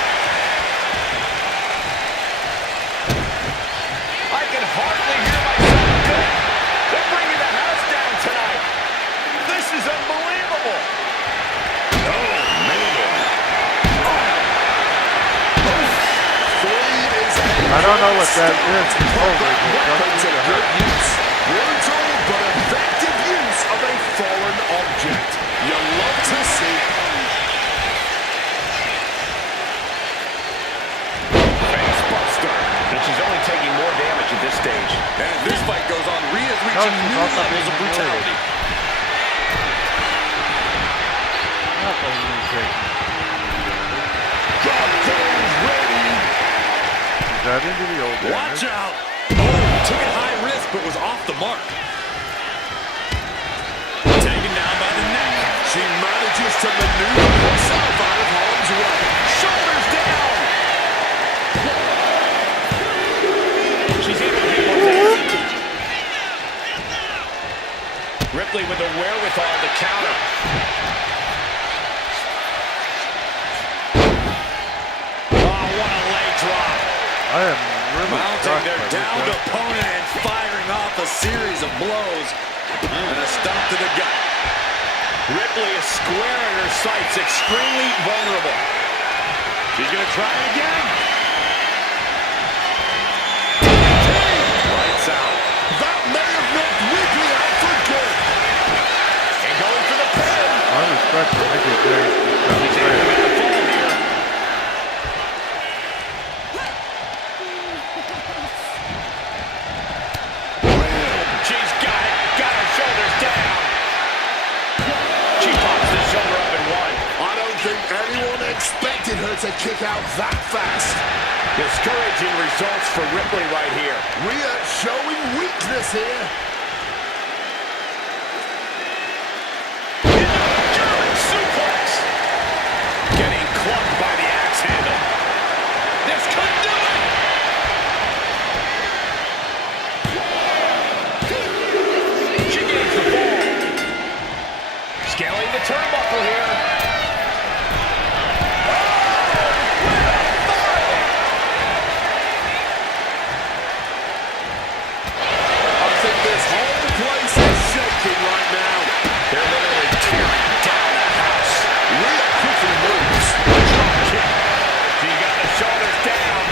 I can hardly hear myself good. They're bringing the house down tonight. This is unbelievable. Oh, man. don't know what that is. Oh, Weapons of good use. Brutal but effective use of a foreign object. You love to see. Face buster. And she's only taking more damage at this stage. And as this fight goes on, Rhea's reaching new levels of brutality. God goes ready. Is that into the old Watch damage? out. Oh, took a high risk but was off the mark. Taken down by the neck. She manages to maneuver herself out of harm's way. Shoulders down. She's able to get more damage. Ripley with the wherewithal to counter. I am really Mounting their downed opponent and firing off a series of blows. And a stomp to the gut. Ripley is square in her sights, extremely vulnerable. She's going to try it again. Lights out. That may have knocked Ripley out for good. And going for the pin. I respect the Mickey James. He's able to make the fall here. She's got her shoulders down. She pops the shoulder up and one. I don't think anyone expected her to kick out that fast. Discouraging results for Ripley right here. Rhea showing weakness here. German suplex. Getting clubbed by the axe handle. This could do it. She gains the ball. Scaling the turnbuckle here. I think this whole place is shaking right now. They're literally tearing down the house. Rhea quickly moves. Drop kick. She got the shoulders down.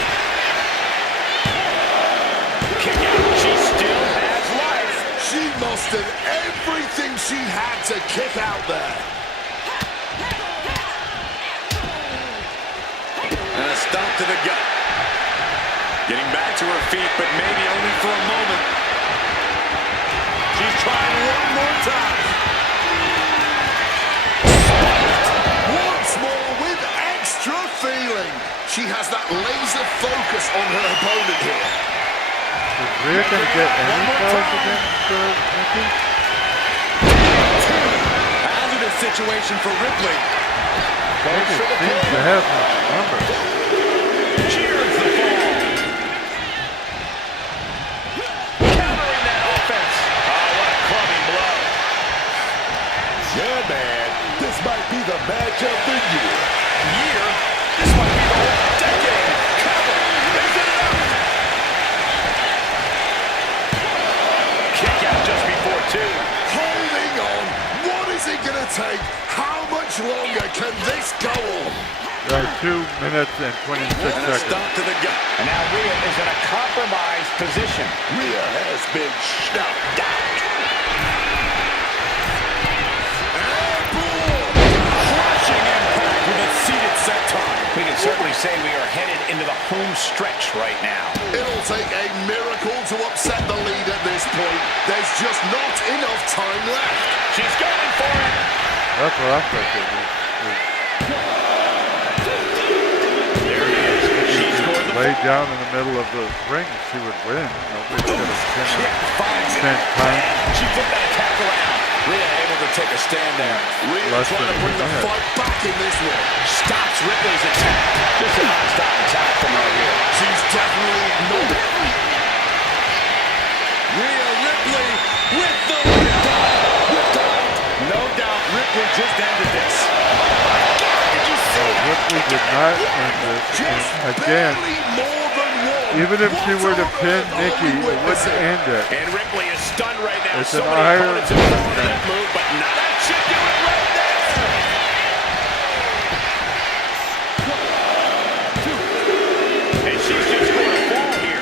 Kick out. She still has life. She mustered everything she had to kick out there. And a stomp to the gut. Getting back to her feet, but maybe only for a moment. She's trying one more time. Once more with extra feeling. She has that laser focus on her opponent here. Is Rhea going to get any calls against Mickey? Hazardous situation for Ripley. Mickey seems to have his number. Cheers the fall. Countering that offense. Oh, what a clubbing blow. Yeah, man. This might be the match of the year. Year? This might be the whole decade. Cover. Is it enough? Kick out just before two. Holding on. What is it going to take? How much longer can this go on? 2 minutes and 26 And a seconds. stomp to the gut. And now Rhea is in a compromised position. Rhea has been snuffed out. Airborne! Crushing impact with a seated set time. We can certainly say we are headed into the home stretch right now. It'll take a miracle to upset the lead at this point. There's just not enough time left. She's going for it. That's what I'm thinking. There he is. She scored the Laid down in the middle of the ring, she would win. Nobody's going to kick. Finds it. 10 times. She flipped that attack around. Rhea able to take a stand there. Rhea Less trying than to bring a the minute. fight back in this one. Stops Ripley's attack. Just a non-stop attack from right here. She's definitely ignored it. Rhea Ripley with the riptide. No doubt Ripley just ended this. Did you see that? Ripley did not end this. Just And again, barely more than one. even if she What were to a pin round Nikki, are we it wouldn't witnessing? end it. And Ripley is stunned right now. It's So an many iron opponents have fallen to fist. that move, but not. That should do it right there. And she's just going to fall here.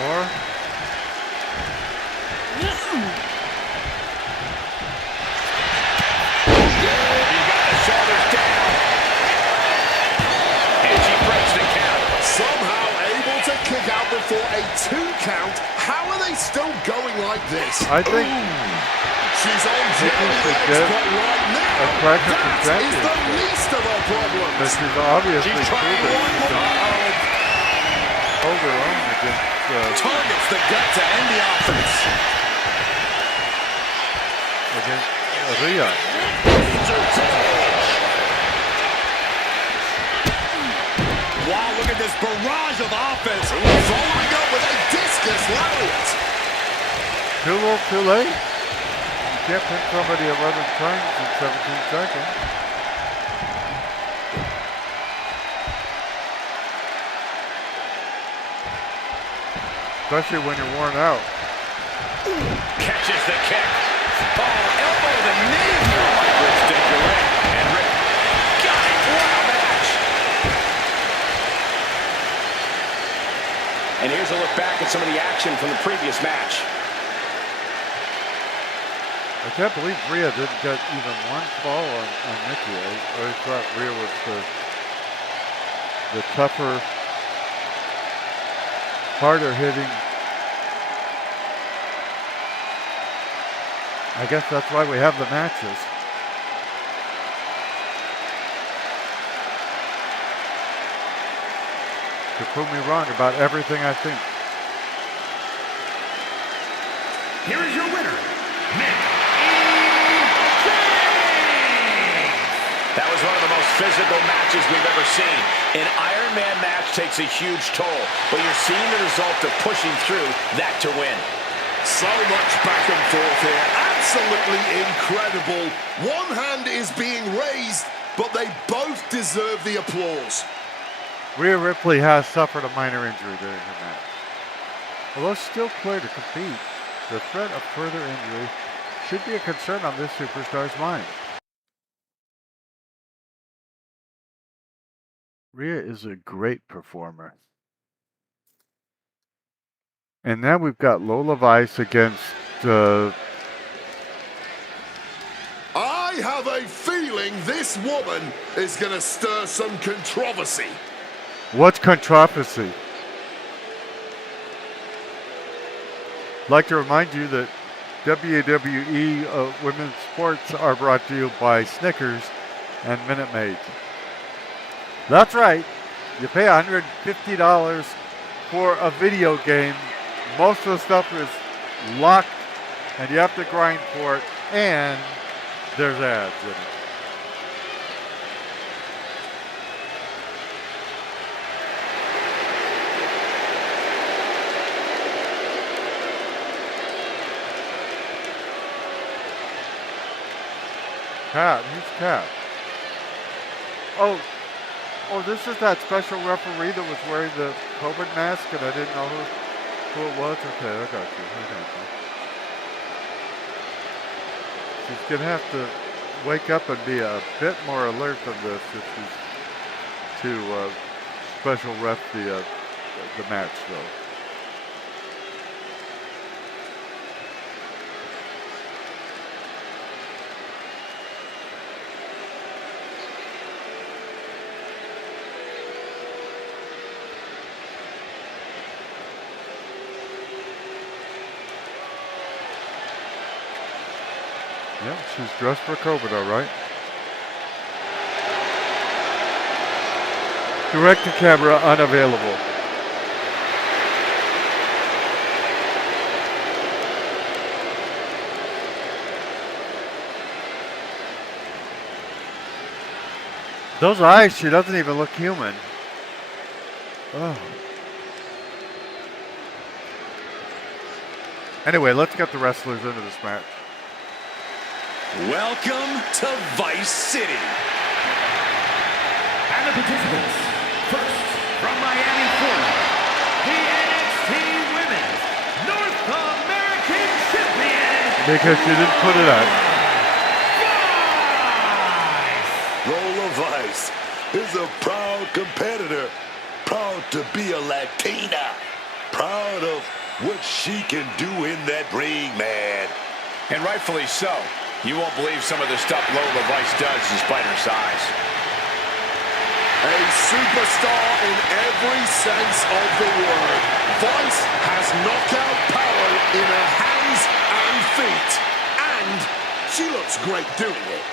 More. Somehow able to kick out before a 2 count. How are they still going like this? I think she's on should Jerry, get but right now, a practice for that is the championship. least of her problems. This is obviously She's trying proven one she more. can hold her own against Targets the gut to end the offense. Rhea. Wow, look at this barrage of offense. Following up with a discus lariat. Too little, too late. You can't pin somebody 11 times in 17 seconds. Especially when you're worn out. Catches the kick. Oh, elbow to the knee. Good stick away. And Rick got it. What a match. And here's a look back at some of the action from the previous match. I can't believe Rhea didn't get even one fall on Nikki. I always thought Rhea was the tougher, harder hitting. I guess that's why we have the matches. To prove me wrong about everything I think. Here is your winner, Nick. That was one of the most physical matches we've ever seen. An Iron Man match takes a huge toll, but you're seeing the result of pushing through that to win. So much back and forth here. Absolutely incredible. One hand is being raised, but they both deserve the applause. Rhea Ripley has suffered a minor injury during her match. Although still clear to compete, the threat of further injury should be a concern on this superstar's mind. Rhea is a great performer. And now we've got Lola Vice against I have a feeling this woman is going to stir some controversy. What's controversy? I'd like to remind you that WWE women's sports are brought to you by Snickers and Minute Maids. That's right. You pay $150 for a video game. Most of the stuff is locked and you have to grind for it, and there's ads in it. Cat, who's Cat? Oh, this is that special referee that was wearing the COVID mask, and I didn't know who it was. Okay, I got you. She's gonna have to wake up and be a bit more alert than this if she's to special ref the match, though. Yeah, she's dressed for COVID, all right. Direct to camera unavailable. Those eyes, she doesn't even look human. Oh. Anyway, let's get the wrestlers into this match. Welcome to Vice City. And the participants, first from Miami, Florida, the NXT Women's North American Champion. Because she didn't put it on. Lola Vice is a proud competitor, proud to be a Latina. Proud of what she can do in that ring, man. And rightfully so. You won't believe some of the stuff Lola Vice does despite her size. A superstar in every sense of the word. Vice has knockout power in her hands and feet. And she looks great doing it.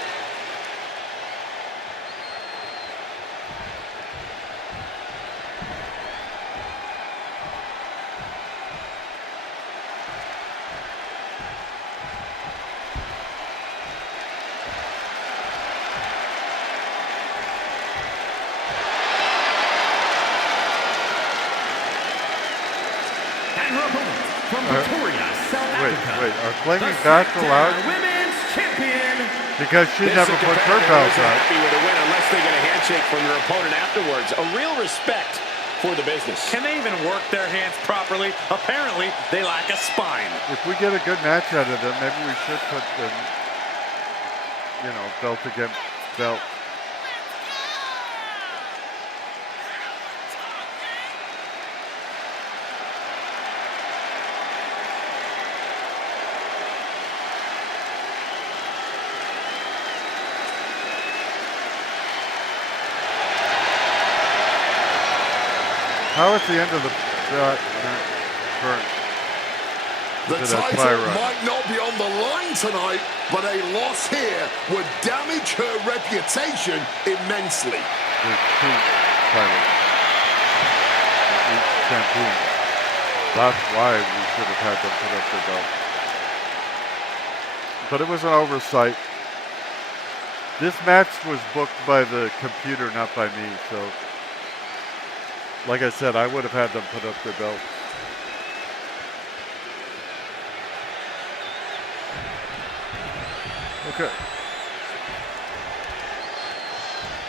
From Victoria, South Africa. Wait, are Flaming Bats allowed? Women's Champion. Because she never put her belt on. Happy with a win unless they get a handshake from their opponent afterwards. A real respect for the business. Can they even work their hands properly? Apparently, they lack a spine. If we get a good match out of them, maybe we should put them, belt against belt. How at the end of the current? The title might not be on the line tonight, but a loss here would damage her reputation immensely. There's two titles. Each champion. That's why we should have had them put up their belt. But it was an oversight. This match was booked by the computer, not by me, so... Like I said, I would have had them put up their belts. Okay.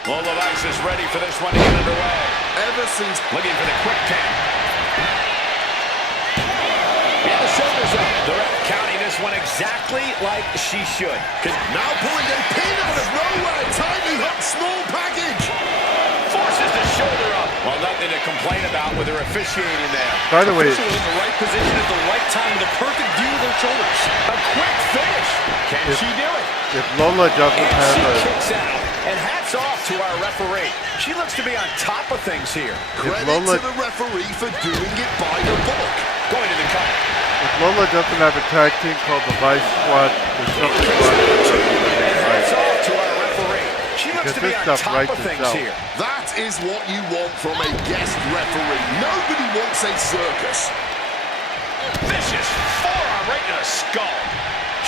Lola Vice is ready for this one to get underway. Ever since looking for the quick tap. And the shoulders up. The ref counting this one exactly like she should. Now pulling a pin out of nowhere. Tiny hook, small package. Forces the shoulder up. Well, nothing to complain about with her officiating there. By the way, in the right position at the right time, the perfect view of their shoulders. A quick finish. Can she do it? If Lola doesn't and have she kicks out. And hats off to our referee. She looks to be on top of things here. Credit to the referee for doing it by the book. Going to the cover. If Lola doesn't have a tag team called the Vice Squad, there's something wrong with her. And hats off to our referee. She looks to be on top of things here. That is what you want from a guest referee. Nobody wants a circus. Vicious forearm right to the skull.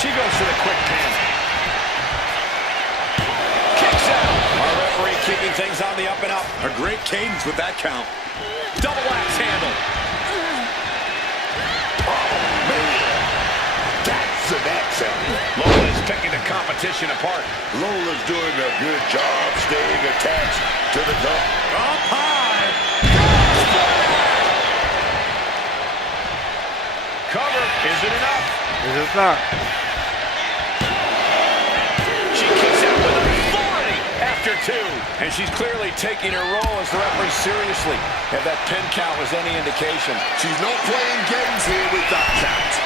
She goes for the quick pin. Kicks out. Our referee keeping things on the up and up. A great cadence with that count. Double axe handle. Oh, man. That's an accent. Lola's picking the competition apart. Lola's doing a good job staying attached to the top. Up high. Cover. Is it enough? It is not. She kicks out with authority after two. And she's clearly taking her role as the referee seriously. If that pin count was any indication. She's not playing games here with that count.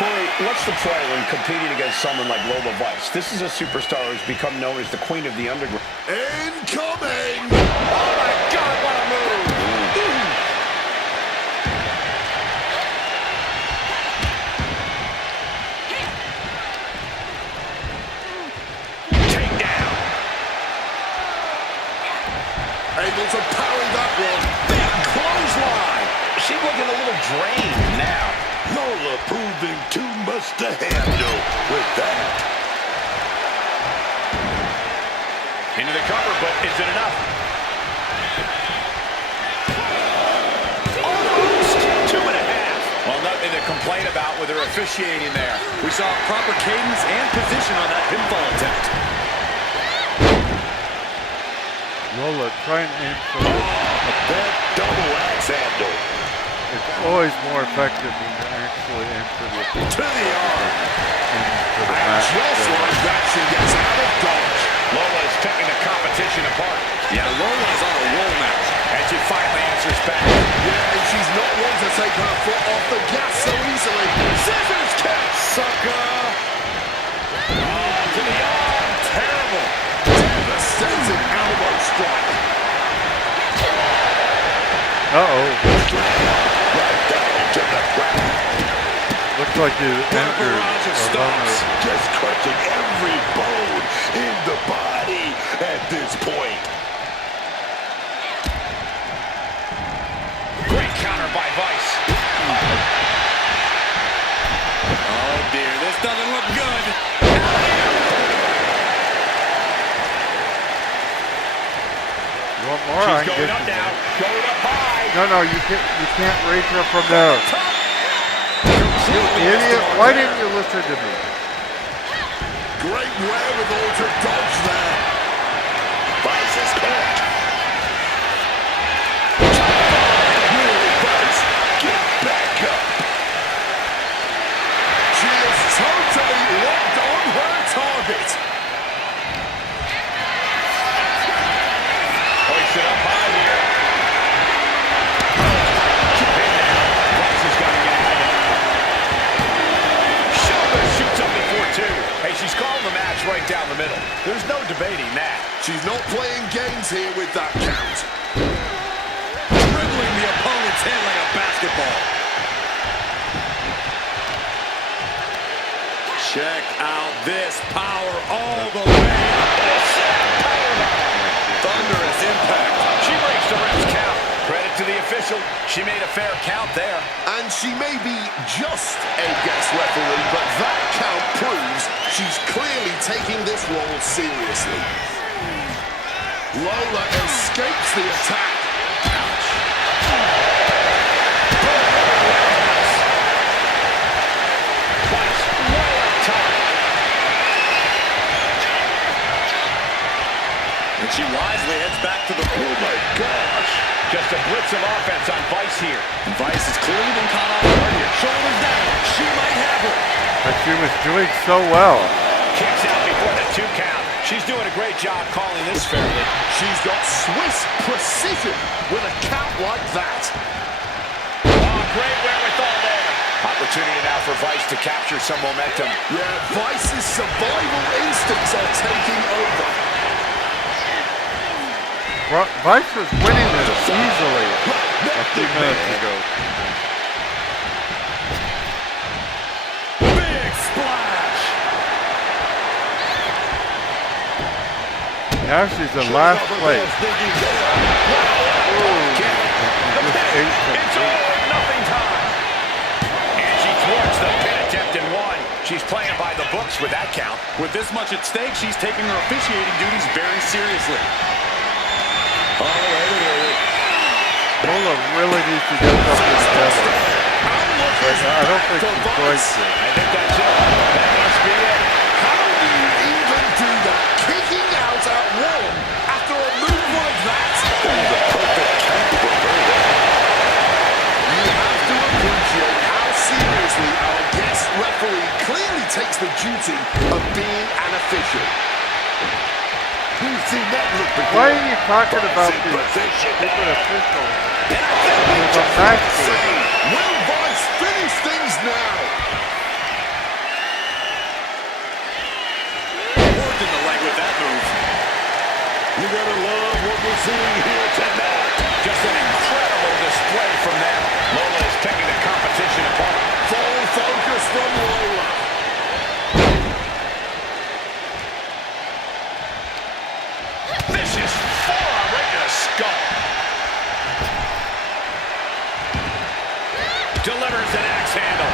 Corey, what's the play when competing against someone like Lola Vice? This is a superstar who's become known as the queen of the underground. Incoming! Oh my God, what a move! Take down. Able to parry that one. Big clothesline. She's looking a little drained now. Lola proving too much to handle with that. Into the cover, but is it enough? Almost 2.5. Well, nothing to complain about with her officiating there. We saw proper cadence and position on that pinfall attempt. Lola, try and aim for That double axe handle. It's always more effective when you actually aim for the To the arm. for the And match. just like that, she gets out of dodge. Lola's picking the competition apart. Yeah, Lola is on a roll now. And she finally answers back. Yeah, and she's not one to take her foot off the gas so easily. Scissors kick! Sucker. Oh, to the arm. Terrible. Devastating elbow strike. Uh-oh. Right down into the ground. Looks like you injured Stops, just crushing every bone in the body at this point. Great counter by Vice. Oh, dear. This doesn't look good. You want more? I She's can going get up you now. more. Going up high. No, you can't reach her from there. You idiot! Why didn't you listen to me? Great wherewithal to dodge there. Vice is caught. Really, Vice, get back up. She is totally locked on her target. Hoisted up high here. Pin down. Vice has got to get out of it. Shoulder shoots up before two. Hey, she's calling the match right down the middle. There's no debating that. She's not playing games here with that count. Dribbling the opponent's head like a basketball. Check out this power all the way. Thunderous impact. She breaks the ref's count. Credit to the official. She made a fair count there. And she may be just a guest referee, but that count proves she's clearly taking this role seriously. Lola escapes the attack. Ouch. Vice way up top. And she wisely heads back to the... Oh my gosh. Just a blitz of offense on Vice here. Vice has clearly been caught off guard here. Shoulders down. She might have her. But she was doing so well. Kicks out before the 2 count. She's doing a great job calling this fairly. She's got Swiss precision with a count like that. Oh, great wherewithal there. Opportunity now for Vice to capture some momentum. Yeah, Vice's survival instincts are taking over. Vice was winning this easily a few minutes ago. Big splash. Now she's in last place. It's all or nothing time. And she thwarts the pin attempt in 1. She's playing by the books with that count. With this much at stake, she's taking her officiating duties very seriously. Lola really needs to get something together. I don't think she's going to. I think that's it. That must be it. How do you even do that? Kicking out at one after a move like that? The perfect count. You have to appreciate how seriously our guest referee clearly takes the duty of being an official. We've seen that look before. Why are you talking about these stupid officials? There's a match here. Will Vice finish things now? Worked in the leg with that move. You gotta love what we're seeing here tonight. Just an incredible display from them. Lola is picking the competition apart. Full focus from Lola. Vicious forearm right to the skull. Delivers an axe handle.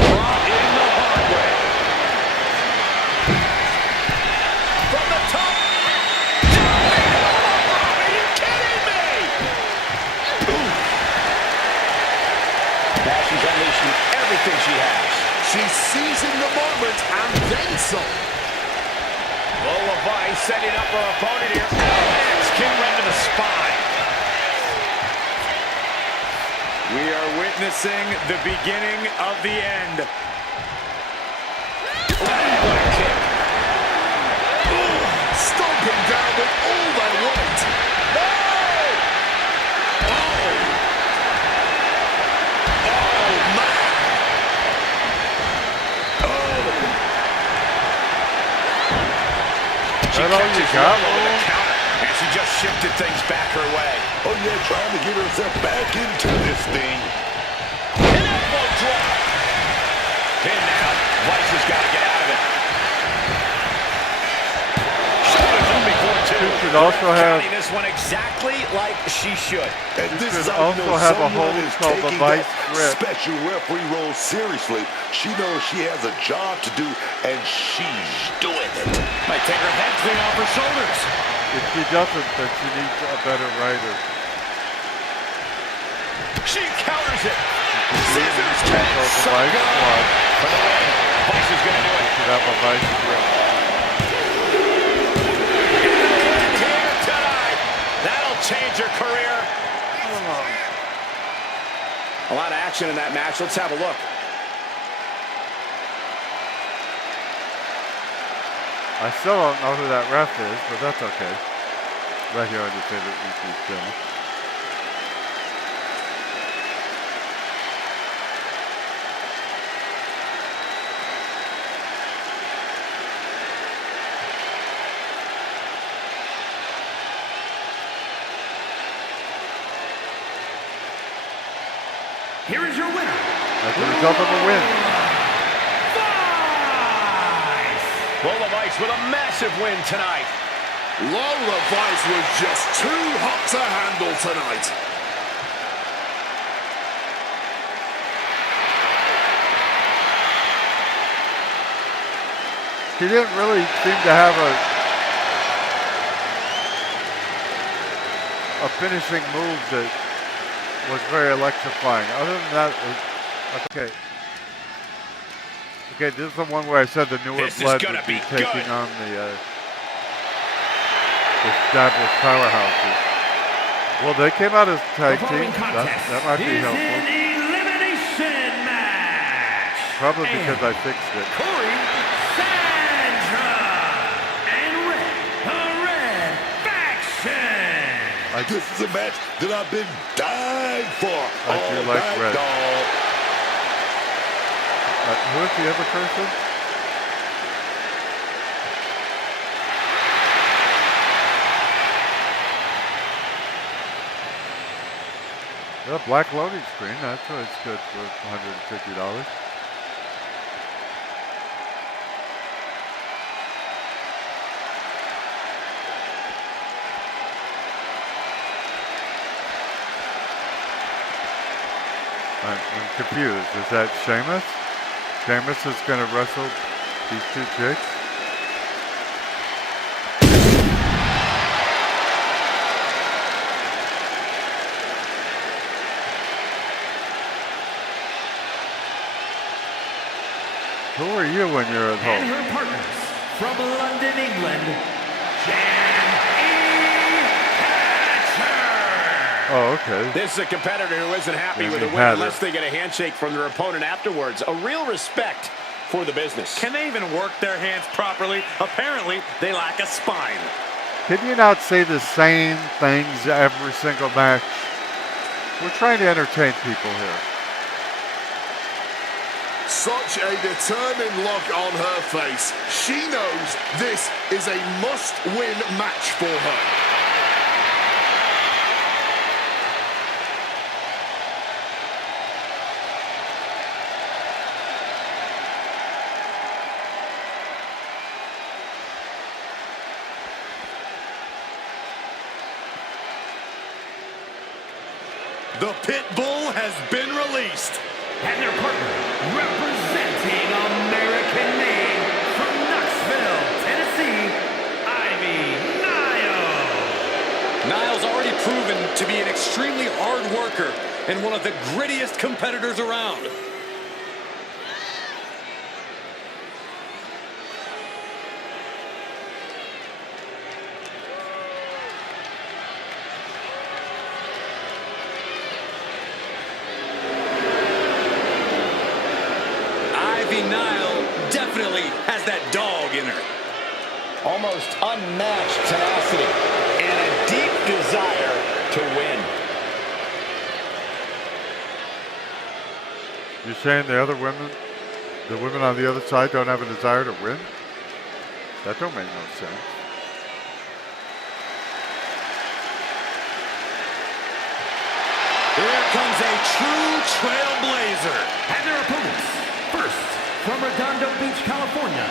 Brought in the hard way. From the top. Are you kidding me? Now she's unleashing everything she has. She's seizing the moment and then some. Lola Vice setting up her opponent here. Axe kick right to the spine. We are witnessing witnessing the beginning of the end. What a kick. Stomping down with all their weight. No! Oh! Oh, man! She That all you catches got, Lola with a Lola? counter, and she just shifted things back her way. Oh, yeah, trying to get herself back into this thing. An elbow drop. Pin now. Vice has got to get out of it. Shoulders up before two. You should also have Counting this one exactly like she should. And You this should is how you also know have a someone hold is called the taking vice that grip. special referee role seriously. She knows she has a job to do, and she's doing it. Might take her head clean off her shoulders. If she doesn't, then she needs a better writer. She counters it. Scissors Scissors kick. the So vice good. squad. For the win. Vice is going to do You it. should have a vice grip. Here tonight. That'll change her career. A lot of action in that match. Let's have a look. I still don't know who that ref is, but that's okay. Right here on your favorite YouTube channel. Here is your winner. That's the result of a win. Vice. Lola Vice with a massive win tonight. Lola Vice was just too hot to handle tonight. He didn't really seem to have a finishing move that was very electrifying. Other than that, it was, okay. Okay, this is the one where I said the newer This is blood gonna would be be taking good. on the established powerhouses. Well, they came out as tag The team. following contest That might be is helpful. an elimination match. Probably And because I fixed it. Corey, Sandra, and Red, the Red Faction. This is a match that I've been dying for. I do all like night, Red. dog. Who is the other person? The black loading screen, that's what it's good for $150. I'm confused. Is that Sheamus? Sheamus is going to wrestle these two chicks? Who are you when you're at And home? her partners from London, England, Jan E. Hatcher. Oh, okay. This is a competitor who isn't happy Yeah, with a he win had unless it. they get a handshake from their opponent afterwards. A real respect for the business. Can they even work their hands properly? Apparently, they lack a spine. Can you not say the same things every single match? We're trying to entertain people here. Such a determined look on her face. She knows this is a must-win match for her. The pit bull has been released. And their partner, representing American made from Knoxville, Tennessee, Ivy Nile. Niles already proven to be an extremely hard worker and one of the grittiest competitors around. almost unmatched tenacity and a deep desire to win. You're saying the women on the other side don't have a desire to win? That don't make no sense. Here comes a true trailblazer. And their opponents, first, from Redondo Beach, California,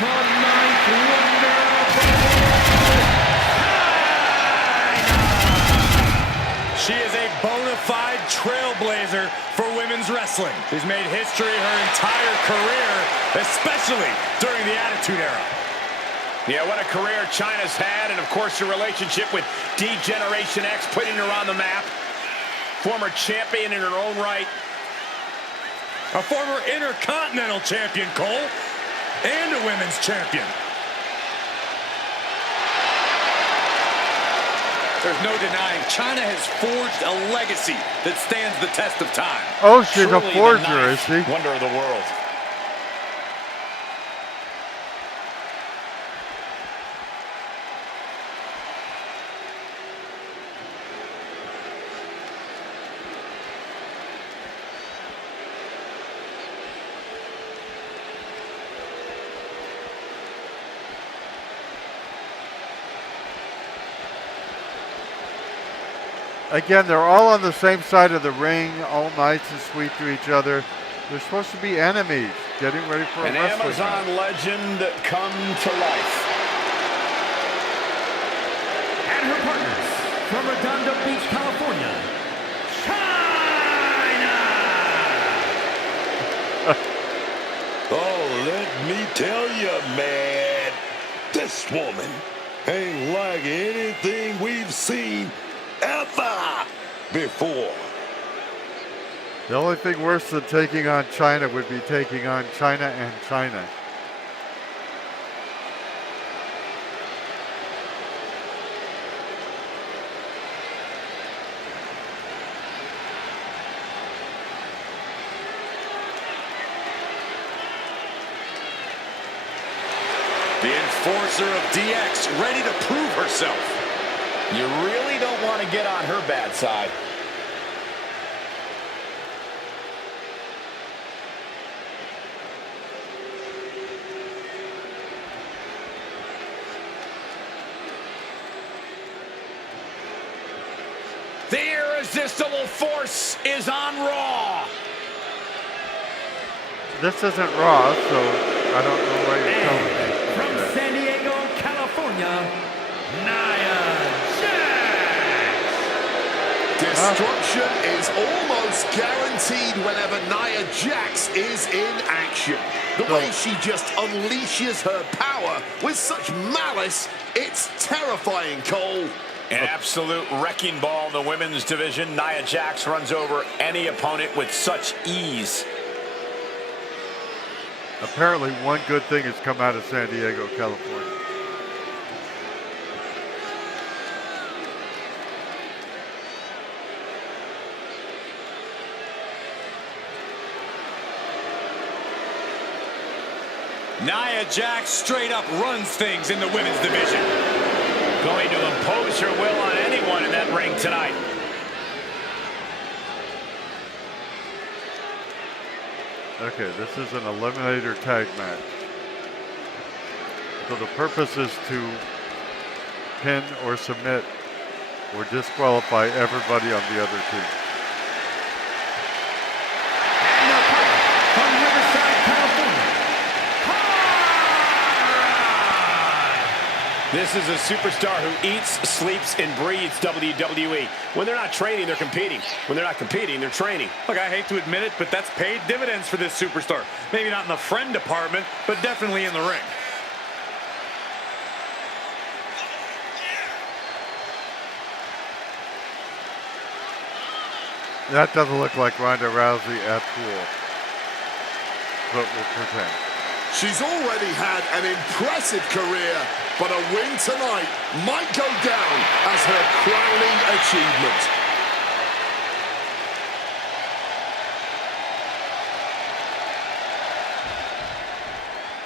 the ninth wonder of the world, China! She is a bona fide trailblazer for women's wrestling. She's made history her entire career, especially during the Attitude Era. Yeah, what a career China's had, and of course her relationship with D-Generation X putting her on the map. Former champion in her own right. A former Intercontinental Champion, Cole, and a women's champion. There's no denying China has forged a legacy that stands the test of time. Oh, she's a Truly forger, the ninth is she? wonder of the world. Again, they're all on the same side of the ring, all nice and sweet to each other. They're supposed to be enemies, getting ready for a An wrestling Amazon match. legend come to life. And her partners, from Redondo Beach, California, China! Oh, let me tell you, man, this woman ain't like anything we've seen ever before. The only thing worse than taking on China would be taking on China and China. The enforcer of DX ready to prove herself. You really don't want to get on her bad side. The irresistible force is on Raw. This isn't Raw, so I don't know why you're telling me. From San Diego, California, Nia Jax! Destruction is almost guaranteed whenever Nia Jax is in action. The way she just unleashes her power with such malice, it's terrifying, Cole. An absolute wrecking ball in the women's division. Nia Jax runs over any opponent with such ease. Apparently one good thing has come out of San Diego, California. Nia Jax straight up runs things in the women's division. Going to impose her will on anyone in that ring tonight. Okay, this is an eliminator tag match. So the purpose is to pin or submit or disqualify everybody on the other team. And their partner, from Riverside, California, This is a superstar who eats, sleeps, and breathes WWE. When they're not training, they're competing. When they're not competing, they're training. Look, I hate to admit it, but that's paid dividends for this superstar. Maybe not in the friend department, but definitely in the ring. That doesn't look like Ronda Rousey at all. But we'll pretend. She's already had an impressive career, but a win tonight might go down as her crowning achievement.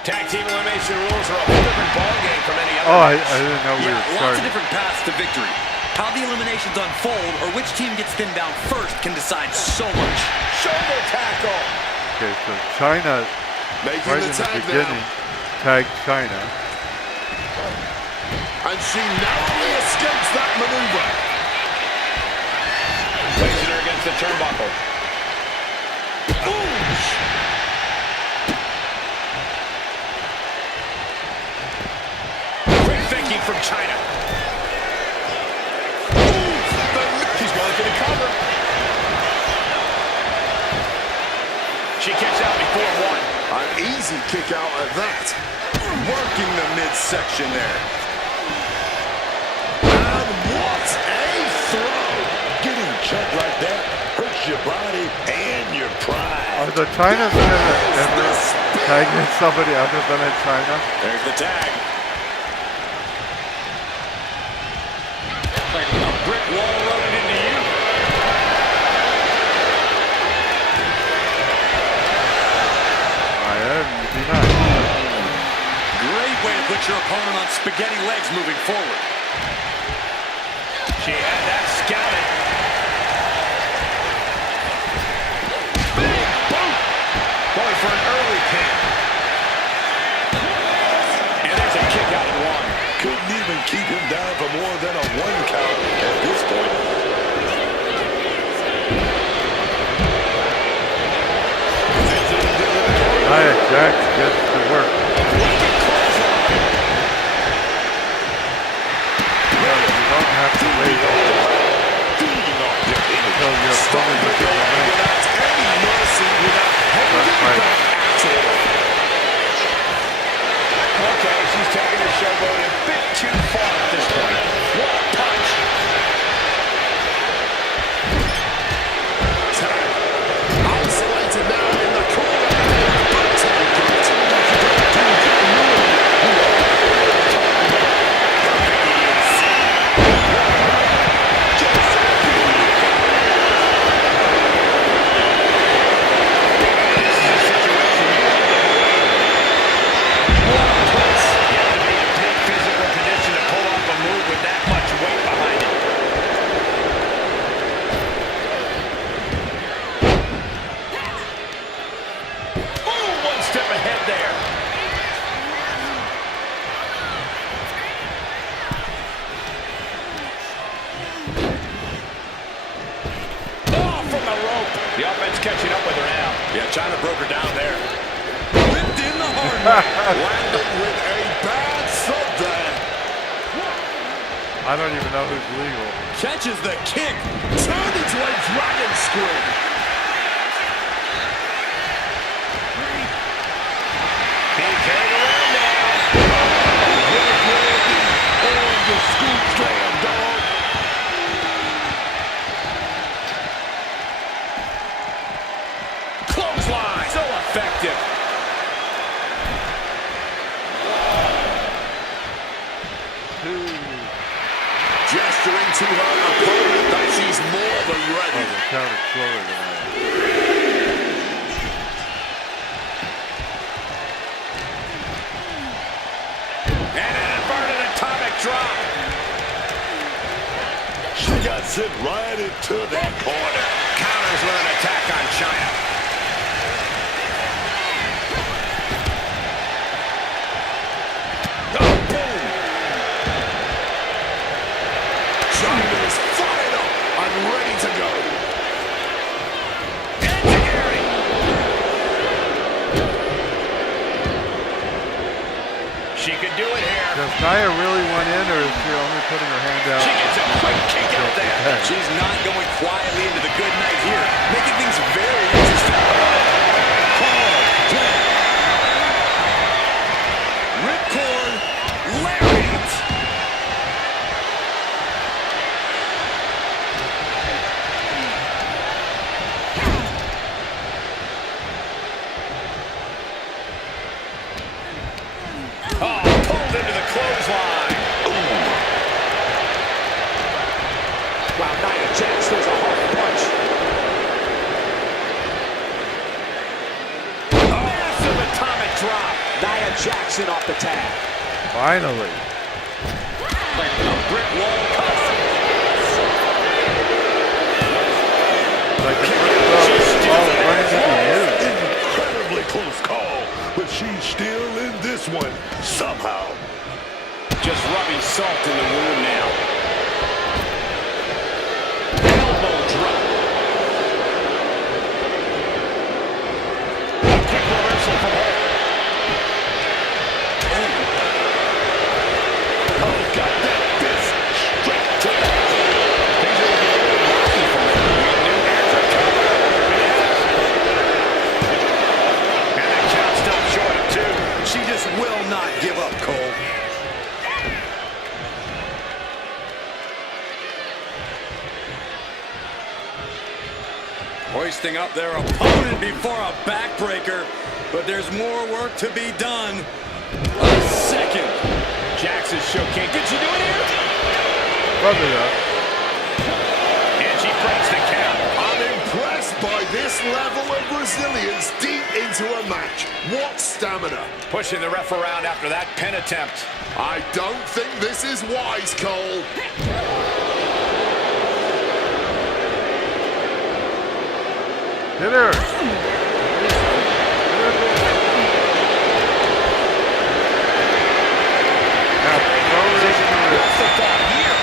Tag team elimination rules are a whole different ballgame from any other. Oh, I match. didn't know we were Lots of starting. different paths to victory. How the eliminations unfold or which team gets thinned down first can decide so much. Shoulder tackle. Okay, so China, Making right the in the tag beginning, now. tagged China. And she narrowly escapes that maneuver. Placing her against the turnbuckle. Quick thinking from China. She's going for the cover. She kicks out before one. An easy kick out at that. Working the midsection there. And what a throw! Getting chucked like that hurts your body and your pride. Are the Chinas ever tagging somebody other than in China? There's the tag. Like a brick wall running into you. You'd be nice. Great way to put your opponent on spaghetti legs moving forward. She had that scouted. Big boot. Going for an early pin. And there's a kick out at one. Couldn't even keep him down for more than a 1 count at this point. Nia Jax gets to work. You don't have to wait until your opponent gets the win. Any mercy without holding right. back at all. Okay, she's taking her showboat a bit too far at this point. What a punch. Isolated now in the corner. Physical condition to pull off a move with that much weight behind it. Oh, one step ahead there. Oh, from the rope. The offense catching up with her now. Yeah, China broke her down there. Whipped in the hard way. Landed with a bad thud there. I don't even know who's legal. Catches the kick. Turned into a dragon scream. Being carried around now. On the scoop slam, dog. Clothesline. So effective. Gesturing to her opponent that she's more than Oh, ready. they counted slower than I am. And an inverted atomic drop. She got sent right into that corner. Counters with an attack on China. Oh, boom. China is fired up and ready to go. Enzuigiri. She could do it here. Does Nia really want in, or is she only putting her hand out? She gets a quick kick out there. Okay. She's not going quietly into the good night here, making things very interesting. Ripcord, lariat. Oh, pulled into the clothesline. Wow, Nia Jax throws a hard punch. walks in off the tag. Finally. Planting a brick wall cuts. Like the first running into you. Incredibly close call, but she's still in this one somehow. Just rubbing salt in the wound now. Elbow drop. A quick reversal from her. Oh, got that fist straight to the Things are looking a little rocky for her. We knew there's a cover. And the count stopped short of 2. She just will not give up, Cole. Hoisting up their opponent before a backbreaker, but there's more work to be done. A second. Jax's showcase. Did she do it here? Probably not. And she breaks the count. I'm impressed by this level of resilience deep into a match. What stamina. Pushing the ref around after that pin attempt. I don't think this is wise, Cole. Hit her. What's the thought here?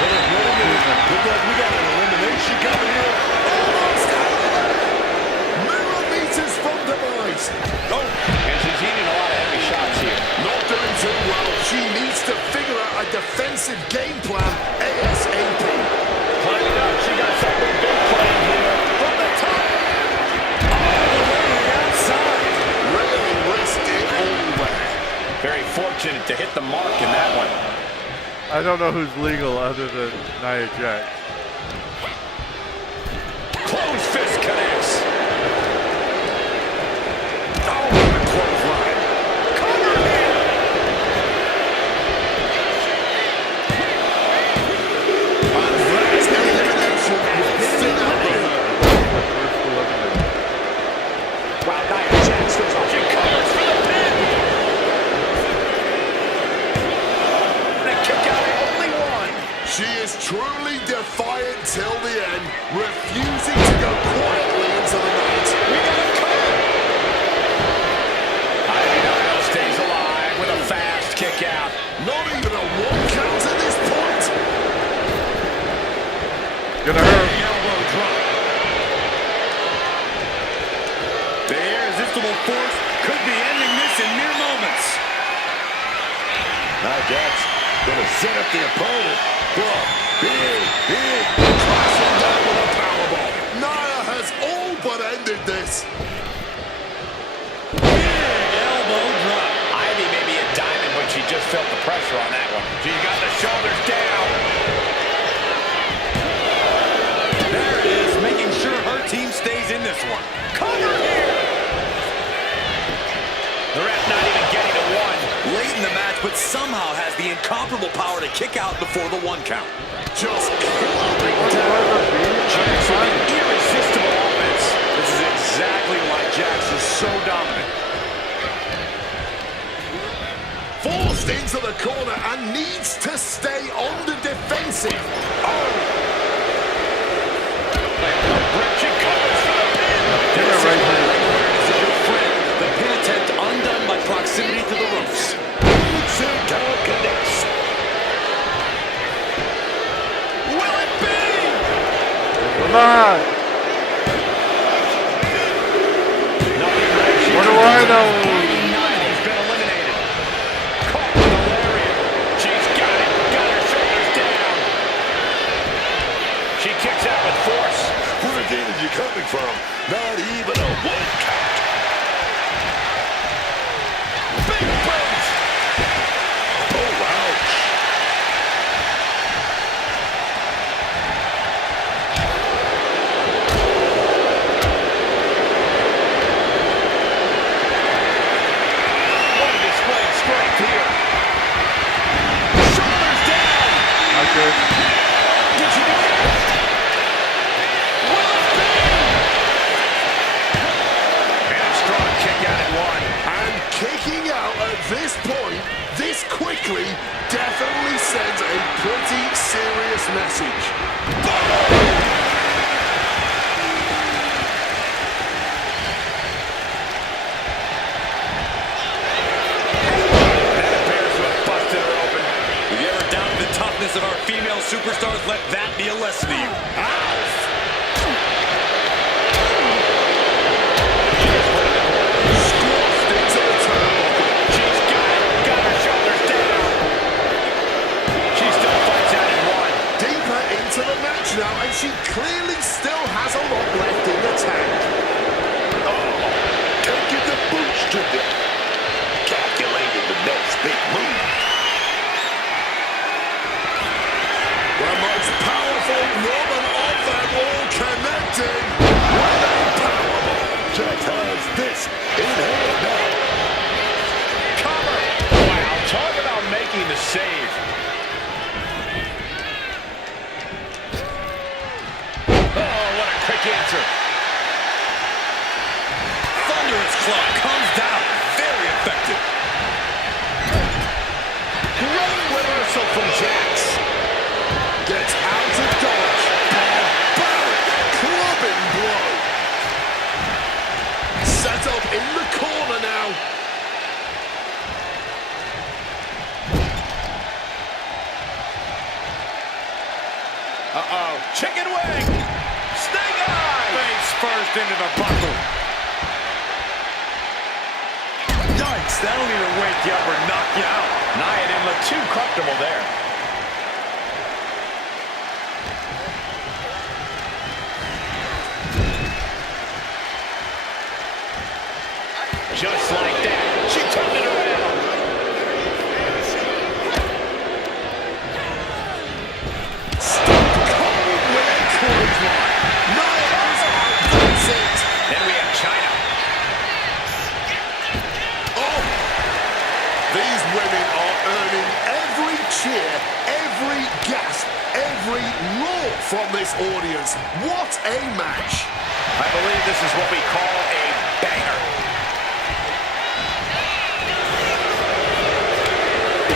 Well, it really is. Look like we got an elimination coming here. Almost out of there. Millimeters from demise. Oh, and she's eating a lot of heavy shots here. Not doing too well. She needs to figure out a defensive game plan ASAP. Climbing up, she got something big playing here. From the top. All the way to the outside. Really risked it all there. Very fortunate to hit the mark in that one. I don't know who's legal other than Nia Jax. Closed fist connects. Oh, the clothesline. Cover here. That's the elimination will thin out the herd. First eliminated. Wow, Nia Jax goes off. She covers for the pin. The kick out at only 1. She is truly defiant till the end, refusing to go quietly into the night. We got a cover. Ivy stays alive with a fast kick out. Not even a 1 count at this point. Gonna hurt. Elbow drop. The irresistible force could be ending this in mere moments. Now Jax gonna set up the opponent for a big Crashing down with a powerbomb. Nia has all but ended this. Big elbow drop. Ivy may be a diamond, but she just felt the pressure on that one. She got the shoulders down. There it is, making sure her team stays in this one. Cover here. The ref not even getting to 1. Late in the match, but somehow has the incomparable power to kick out before the 1 count. Just clubbing down. Jax with an irresistible offense. This is exactly why Jax is so dominant. Forced into the corner and needs to stay on the defensive. She covers for the pin. Right here. This is your friend. The pin attempt undone by proximity to the ropes. connects. Will it be? Come on. What do I know? He's been eliminated. Caught with a lariat. She's got it. Got her shoulders down. She kicks out with force. Where again is you coming from? Not even a 1 count. Big boot. Oh, ouch. What a display of strength here. Shoulders down. Not good. Did she do it? Will it be? And a strong kick out at 1. And kicking out at this quickly definitely sends a pretty serious message. That appears to have busted her open. If you ever doubted the toughness of our female superstars, let that be a lesson to you. Squashed into the turnbuckle. She's got her shoulders down. She still fights out in one. Deeper into the match now, and she clearly still has a lot left in the tank. Taking the boots to the... Calculated the next big move. The most powerful woman of them all connecting with a powerbomb. Jax has this in hand now. Cover. Wow, talk about making the save. Oh, what a quick answer. Thunderous club comes down. Very effective. Great reversal from Jax. Gets out of dodge. Barbaric clubbing blow. Set up in the corner now. Uh-oh. Chicken wing. Snake eye. Face first into the buckle. Yikes, that'll either wake you up or knock you out. Nia didn't look too comfortable there. Just like that, she turned it around. Stone cold with a clothesline. Nia is out. That's it. Then we have China. Oh! These women are earning every cheer, every gasp, every roar from this audience. What a match! I believe this is what we call a banger.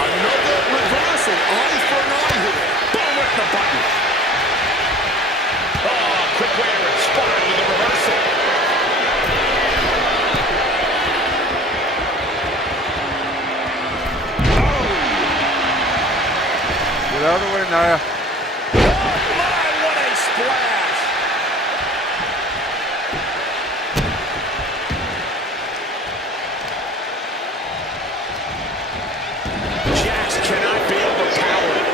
Another reversal, eye for an eye here. Boom with the button. Oh, quick way to respond with the reversal. Get out of the way, Nia. Oh my, what a splash. Jax cannot be overpowered.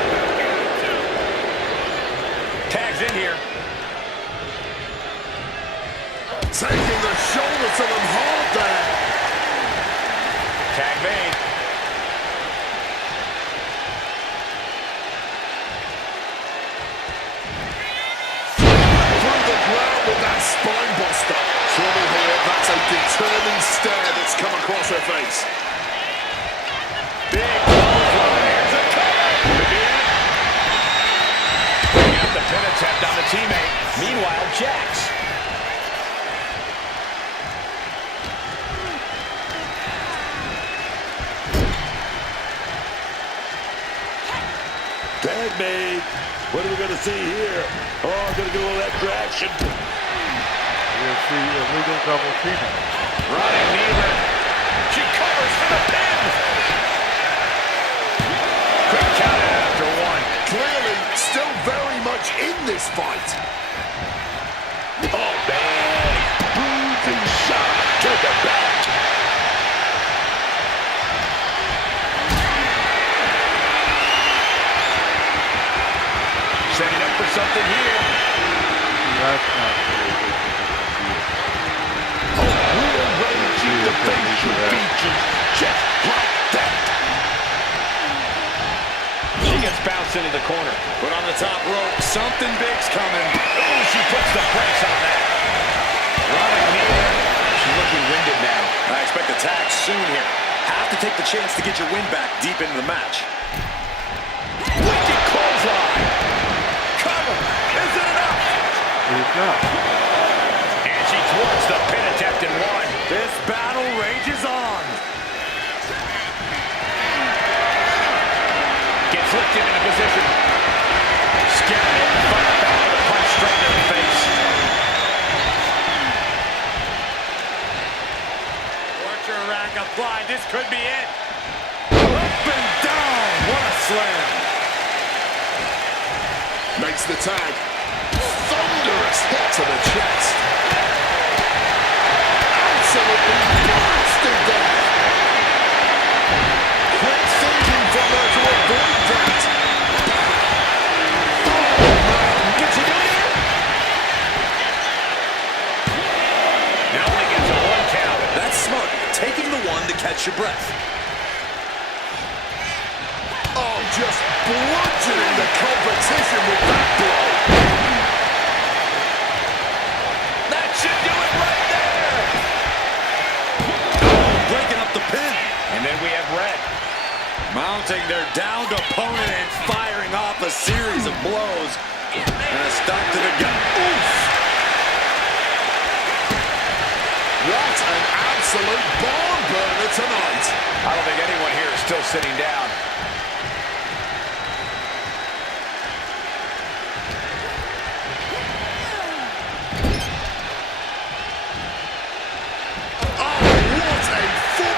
Tags in here. Taking the shoulder to them hard there. Tag made. Through the ground with that spine buster. Trouble here, that's a determined stare that's come across her face. Big clothesline. Here's a cover. Bringing up the pin attempt on the teammate. Meanwhile, Jax. Tag made. What are we going to see here? Oh, going to do a little extra action. We'll see illegal double teaming. Running kneeler. She covers for the pin. Quick count after one. Clearly, still very much in this fight. Oh, man. Bruising shot to the back. Setting up for something here. That's not really good. Rearranging the facial features just like that. She gets bounced into the corner. Put on the top rope. Something big's coming. Oh, she puts the brakes on that. Running kneeler. She's looking winded now. I expect a tag soon here. Have to take the chance to get your win back deep into the match. Wicked clothesline. Cover. Is it enough? It's not. And she thwarts the pin attempt in one. This battle rages on. Makes the tag. Thunderous hit to the chest. Absolutely blasted there. Quick thinking from her to avoid that. Oh man, gets it in here. It only gets a 1 count. That's smart. Taking the 1 to catch your breath. Oh, just bludgeoning the competition with that blow. That should do it right there. Oh, breaking up the pin. And then we have Red. Mounting their downed opponent and firing off a series of blows. And a stop to the gut. Oof. What an absolute barn burner tonight. I don't think anyone here is still sitting down.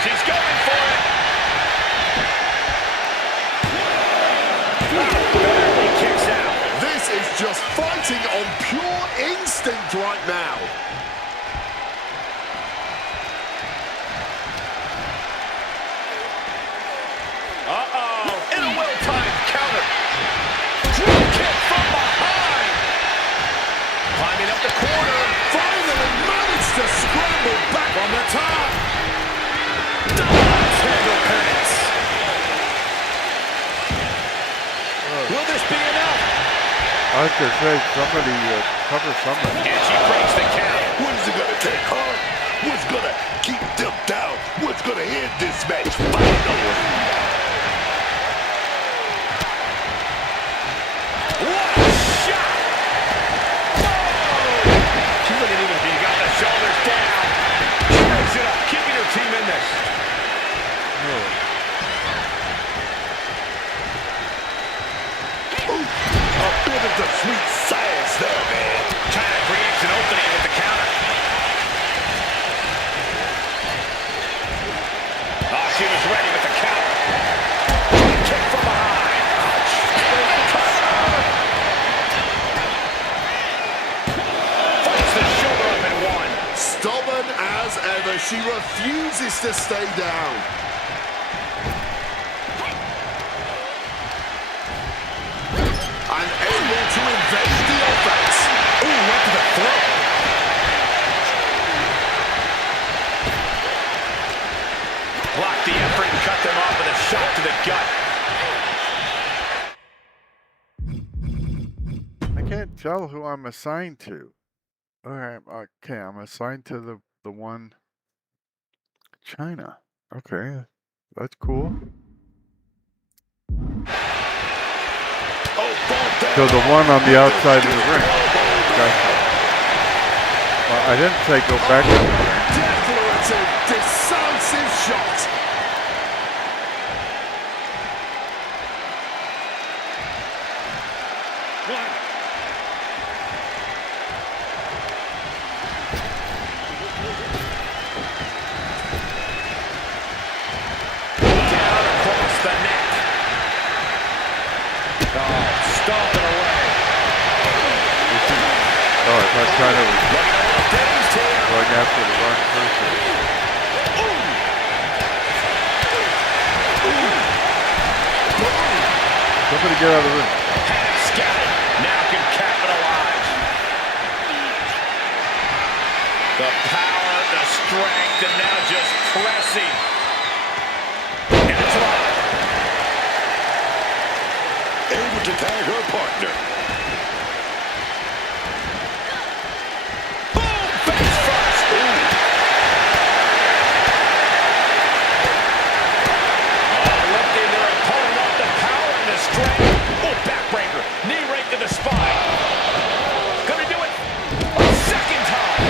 She's going for it. Barely kicks out. This is just fighting on pure instinct right now. Uh-oh. In a well-timed counter. Drop kick from behind. Climbing up the corner. Finally managed to scramble back on the top. Handle penance. Will this be enough? I was going to say, somebody cover somebody. And she breaks the count. What is it gonna take, huh? What's gonna keep them down? What's gonna end this match? Finally. What a shot! Oh! She looking even. He got the shoulders down. She breaks it up, keeping her team in this. A bit of the sweet science there, man. China creates an opening with the counter. Oh, she was ready with the counter. Kick from behind. Fights the shoulder up in 1. Stubborn as ever, she refuses to stay down. And able to evade the offense. Ooh, right to the throat. Blocked the effort and cut them off with a shot to the gut. I can't tell who I'm assigned to. Alright, okay, I'm assigned to the one China. Okay, that's cool. So the one on the outside of the ring. Gotcha. Well, I didn't say go back to the ring. Declarative, decisive shot. Down across the neck. Oh, stomping away. Oh, I thought China was going after the wrong person. Somebody get out of the ring. Scattered. Now can capitalize. The power, the strength, and now just pressing. And it's locked. Able to tag her partner. Boom! Face first. Ooh. Oh, lifting their opponent off the power and the strength. Oh, backbreaker. Knee right to the spine. Gonna do it a second time.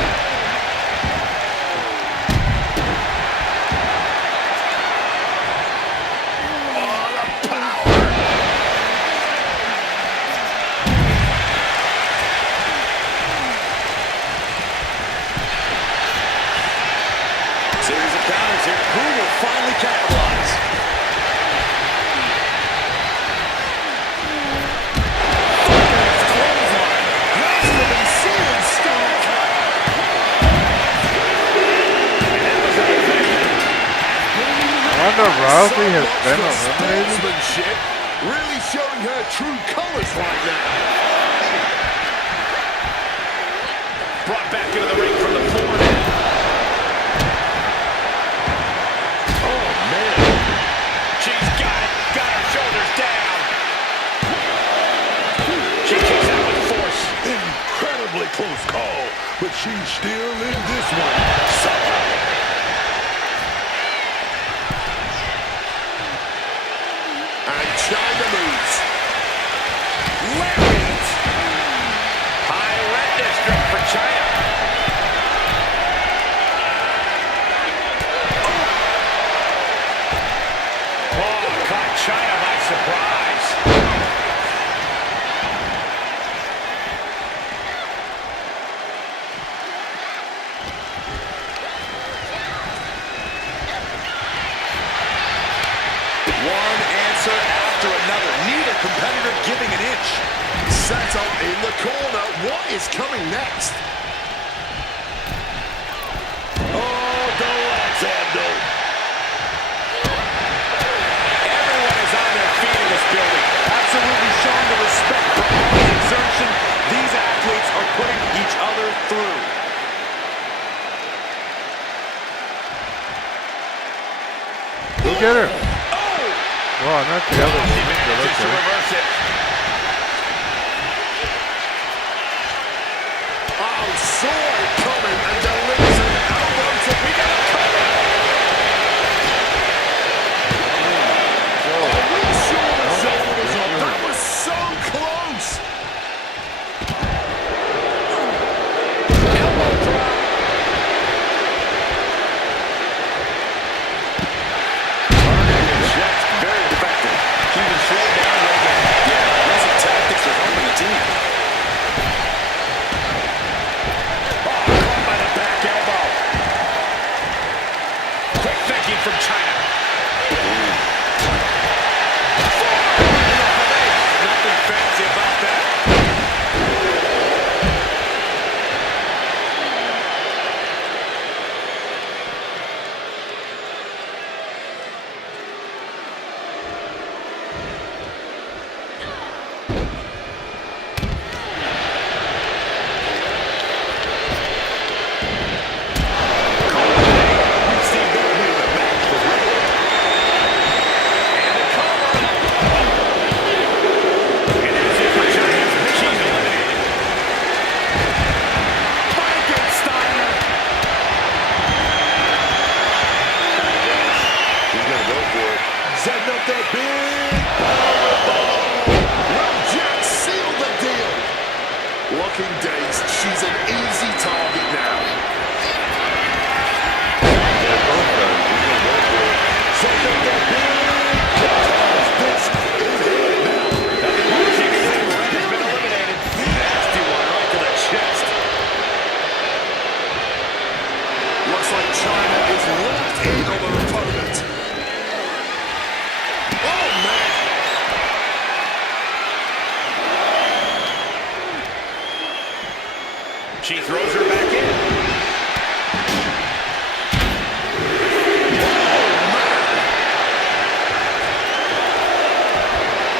Oh, the power. Series of counters here. Who will finally capitalize? Ronda Rousey has been eliminated? Sportsmanship, really showing her true colors right now. Brought back into the ring from the forehead. Oh, man. She's got it. Got her shoulders down. She kicks out with force. Incredibly close call, but she's still in this one somehow. And China moves. Lariat. High red district for China. Oh, caught China by surprise. One answer after another. Neither competitor giving an inch. Set up in the corner. What is coming next? Oh, the legs handle. Everyone is on their feet in this building. Absolutely showing the respect for all the exertion these athletes are putting each other through. Go get her. Well, not the other one. She manages to reverse it. Oh, saw it coming and delivers an elbow to we got a cover. Are we sure the shoulders up? That was so close. Elbow drop. Targeting and checked. Very effective. She even slowed down a little bit. Yeah, recent tactics are helping the team. Caught by the back elbow. Quick thinking from China. Nothing fancy about that. And that's it for China. She's eliminated. Frankensteiner. He's gonna go for it. Setting up that big powerbomb. Will Jack seal the deal? Looking dazed. She's an easy target now. Setting up that big this is it now. Has been eliminated. Nasty one right to the chest. Looks like China is locked in on her opponent. Oh, man. She throws her back in.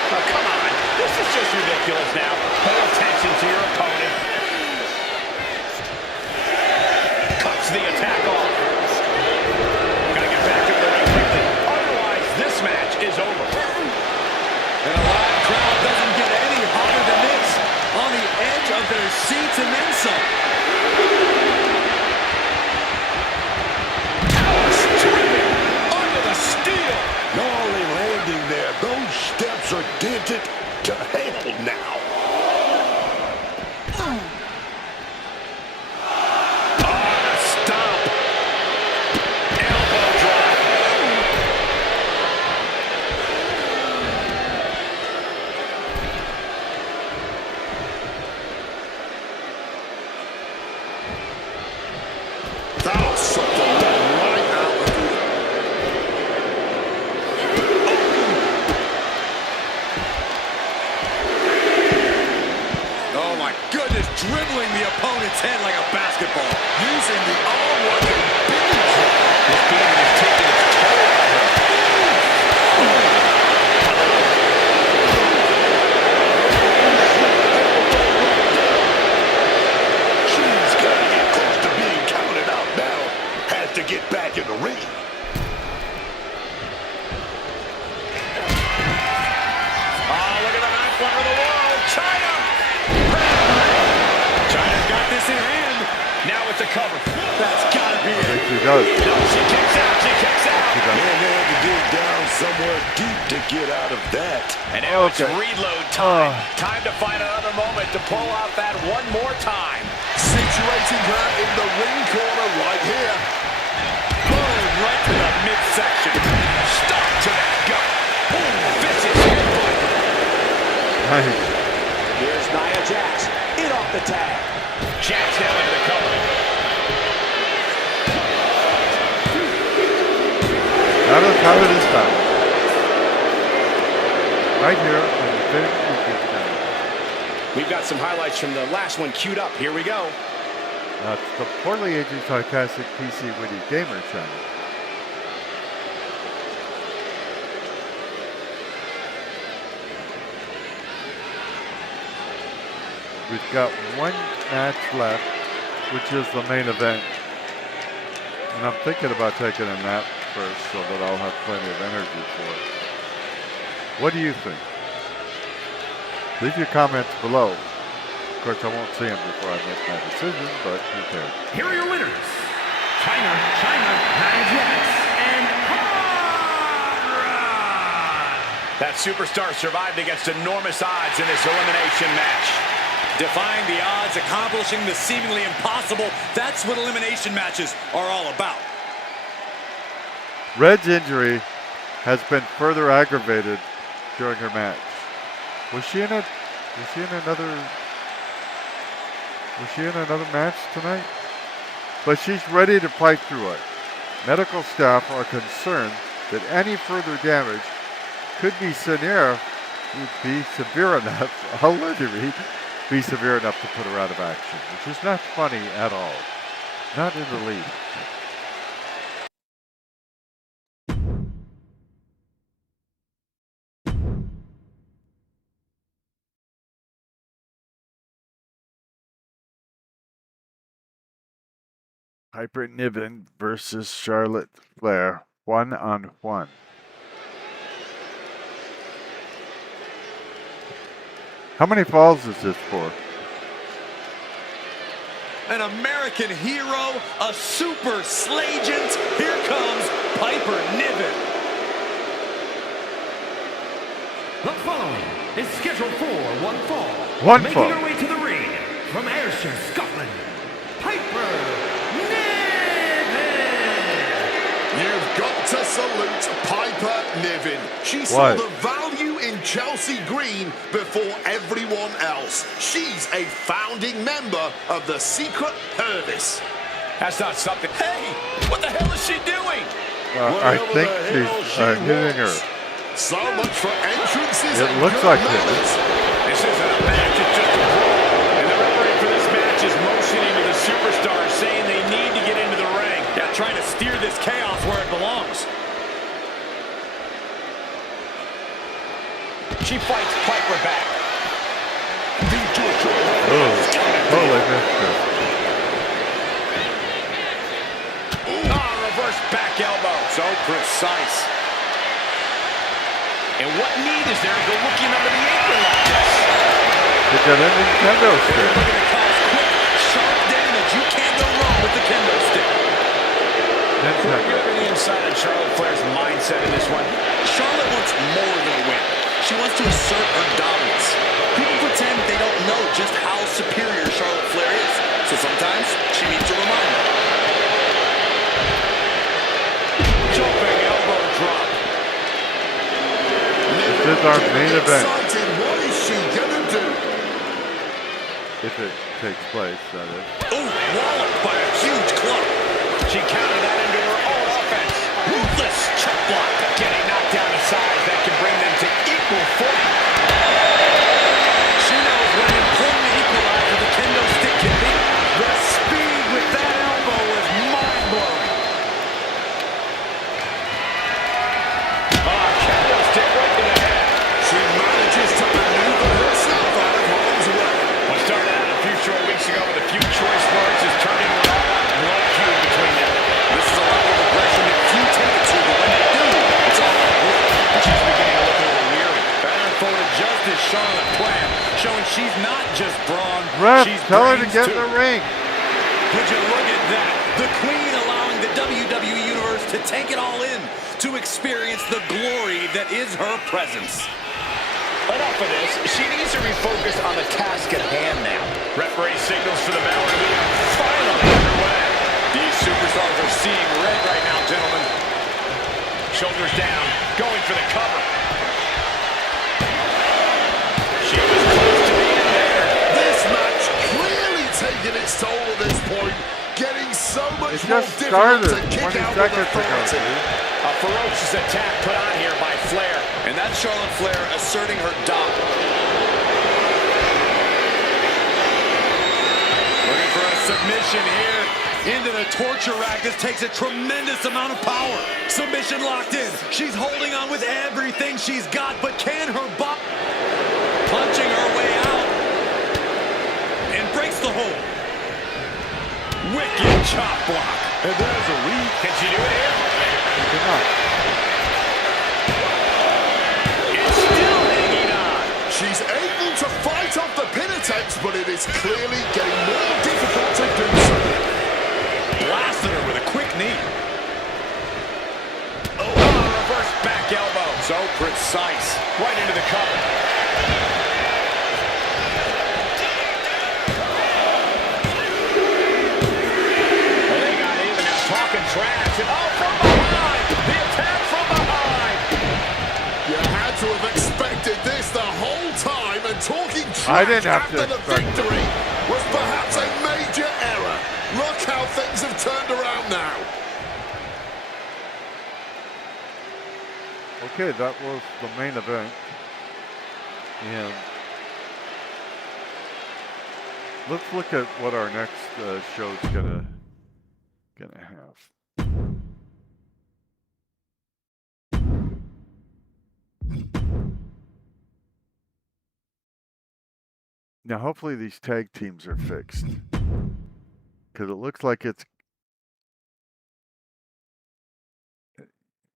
Oh, come on. This is just ridiculous now. Pay attention to your opponent. Cuts the attack off. Gotta get back into the ring quickly. Otherwise, this match is over. And a live crowd doesn't get any hotter than this. On the edge of their seats and then some. Under the steel. Not only landing there, those steps are dented to hell now. Stop. Elbow drop. That'll suck the lead right out of you. Oh my goodness, dribbling the opponent's head like a basketball. Using the arm like a big. This beating is taking its toll on her. the cover. That's got to be I it. think she does. No, she kicks out. She kicks out. She does. Man, they had to dig down somewhere deep to get out of that. And now it's Okay. reload time. Time to find another moment to pull out that one more time. Situating her in the ring corner right here. Boom, right to the midsection. Stop to that gut. Boom, vicious headbutt. Nice. Here's Nia Jax in off the tag. Jax now into the cover. That is how it is done. Right here on the Finish YouTube channel. We've got some highlights from the last one queued up. Here we go. That's the poorly aging Sarcastic PC Witty Gamer channel. We've got one match left, which is the main event. And I'm thinking about taking a nap first so that I'll have plenty of energy for it. What do you think? Leave your comments below. Of course, I won't see them before I make my decision, but who cares? Here are your winners. China, Nia Jax, and Hot Rod. That superstar survived against enormous odds in this elimination match. Defying the odds, accomplishing the seemingly impossible. That's what elimination matches are all about. Red's injury has been further aggravated during her match. Was she in another match tonight? But she's ready to fight through it. Medical staff are concerned that any further damage could be severe enough. I'll let you read. Be severe enough to put her out of action, which is not funny at all. Not in the least. Piper Niven versus Charlotte Flair, 1-on-1. How many falls is this for? An American hero, a super slagent. Here comes Piper Niven. The following is scheduled for one fall. One Making fall. her way to the ring from Ayrshire, Scotland, Piper Niven. You've got to salute Piper Niven. She What? saw the value in Chelsea Green before everyone else. She's a founding member of the Secret Service. That's not something. Hey, what the hell is she doing? I think she's hitting her. So much for entrances It and looks good like it. manners. This isn't a match, it's just a brawl. And the referee for this match is motioning to the superstars, saying they need to get into the ring. Yeah, trying to steer this chaos where it belongs. She fights Piper back. Totally missed her. Reverse back elbow. So precise. And what need is there to go looking under the apron like this? To get a Nintendo They're stick. looking to cause quick, sharp damage. You can't go wrong with the kendo stick. Can we Nintendo. get the inside of Charlotte Flair's mindset in this one? Charlotte wants more than a win. She wants to assert her dominance. People pretend they don't know just how superior Charlotte Flair is. So sometimes she needs to remind them. Jumping elbow drop. This is our main event. Excited. What is she gonna do? If it takes place, that is. Ooh, walloped by a huge club. She countered that into her own offense. Ruthless chop block. Getting knocked down to size that can bring them to equal footing. She knows what an important equalizer the kendo stick can be. The speed with that elbow was mind-blowing. Kendo stick right to the head. She manages to maneuver herself out of harm's way. What started out a few short weeks ago with a few choice words has turned into an all-out blood feud between them. This is a level of aggression that few take it to, but when they do, it's all out blood. But she's beginning to look a little weary. Better forward just as Charlotte planned, showing she's not just brawn, Ref, she's tell her to brains get in too. the ring. Would you look at that? The Queen allowing the WWE Universe to take it all in, to experience the glory that is her presence. Enough of this. She needs to refocus on the task at hand now. Referee signals for the bell, and we are finally underway. These superstars are seeing red right now, gentlemen. Shoulders down, going for the cover. She was close to the end there. This match clearly taking its toll at this point, getting so much It more just difficult started to kick 20 out with seconds ago, authority. dude. A ferocious attack put on here by Flair. And that's Charlotte Flair asserting her dominance. Looking for a submission here into the torture rack. This takes a tremendous amount of power. Submission locked in. She's holding on with everything she's got, but can her body punching her way out and breaks the hold. Wicked chop block. And there's a lead. Can she do it here? Good enough. It's still hanging on. She's able to fight off the pin attempts, but it is clearly getting more difficult to do so. Blasted her with a quick knee. Oh, reverse back elbow. So precise. Right into the cover. Well, they got even now, talking trash. And oh, from behind. The attack from behind. You had to have expected this the whole time, and talking I trash didn't have after to the expect it. victory was perhaps a major error. Look how things have turned around now. Okay, that was the main event. And let's look at what our next show's gonna have. Now, hopefully these tag teams are fixed, because it looks like it's.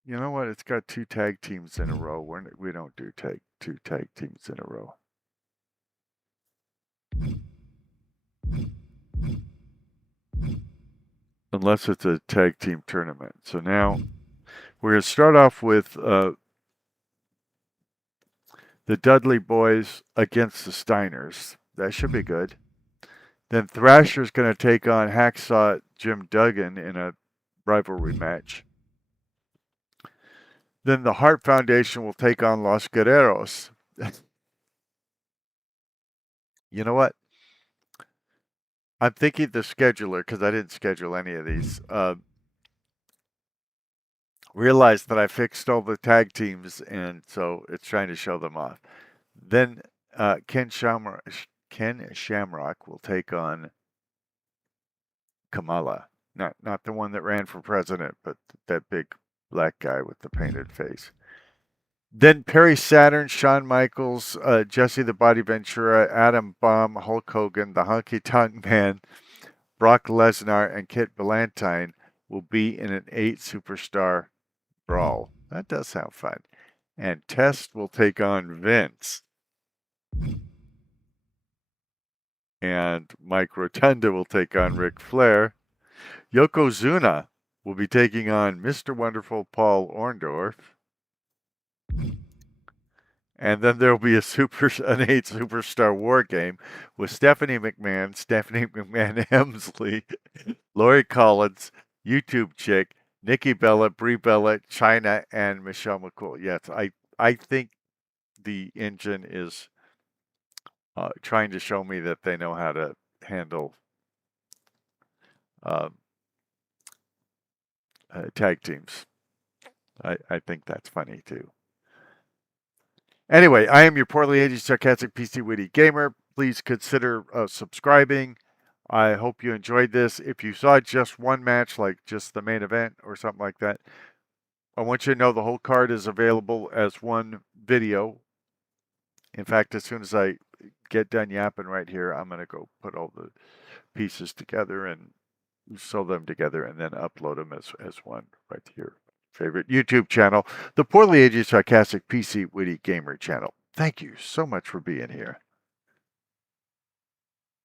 You know what? It's got 2 tag teams in a row. We don't do 2 tag teams in a row. Unless it's a tag team tournament. So now we're going to start off with the Dudley Boys against the Steiners. That should be good. Then Thrasher's going to take on Hacksaw Jim Duggan in a rivalry match. Then the Hart Foundation will take on Los Guerreros. You know what? I'm thinking the scheduler, because I didn't schedule any of these, realized that I fixed all the tag teams, and so it's trying to show them off. Then Ken Shamrock will take on Kamala. Not the one that ran for president, but that big black guy with the painted face. Then Perry Saturn, Shawn Michaels, Jesse the Body Ventura, Adam Bomb, Hulk Hogan, the Honky Tonk Man, Brock Lesnar, and Kit Ballantine will be in an 8-superstar brawl. That does sound fun. And Test will take on Vince. And Mike Rotunda will take on Ric Flair. Yokozuna will be taking on Mr. Wonderful Paul Orndorff. And then there will be an 8-superstar war game with Stephanie McMahon Hemsley, Lori Collins, YouTube Chick, Nikki Bella, Brie Bella, Chyna, and Michelle McCool. Yes, I think the engine is trying to show me that they know how to handle tag teams. I think that's funny too. Anyway, I am your poorly aged, sarcastic, PC, witty gamer. Please consider subscribing. I hope you enjoyed this. If you saw just one match, like just the main event or something like that, I want you to know the whole card is available as one video. In fact, as soon as I get done yapping right here, I'm going to go put all the pieces together and sew them together and then upload them as one right here. Favorite YouTube channel, the Poorly Aged Sarcastic PC Witty Gamer channel. Thank you so much for being here.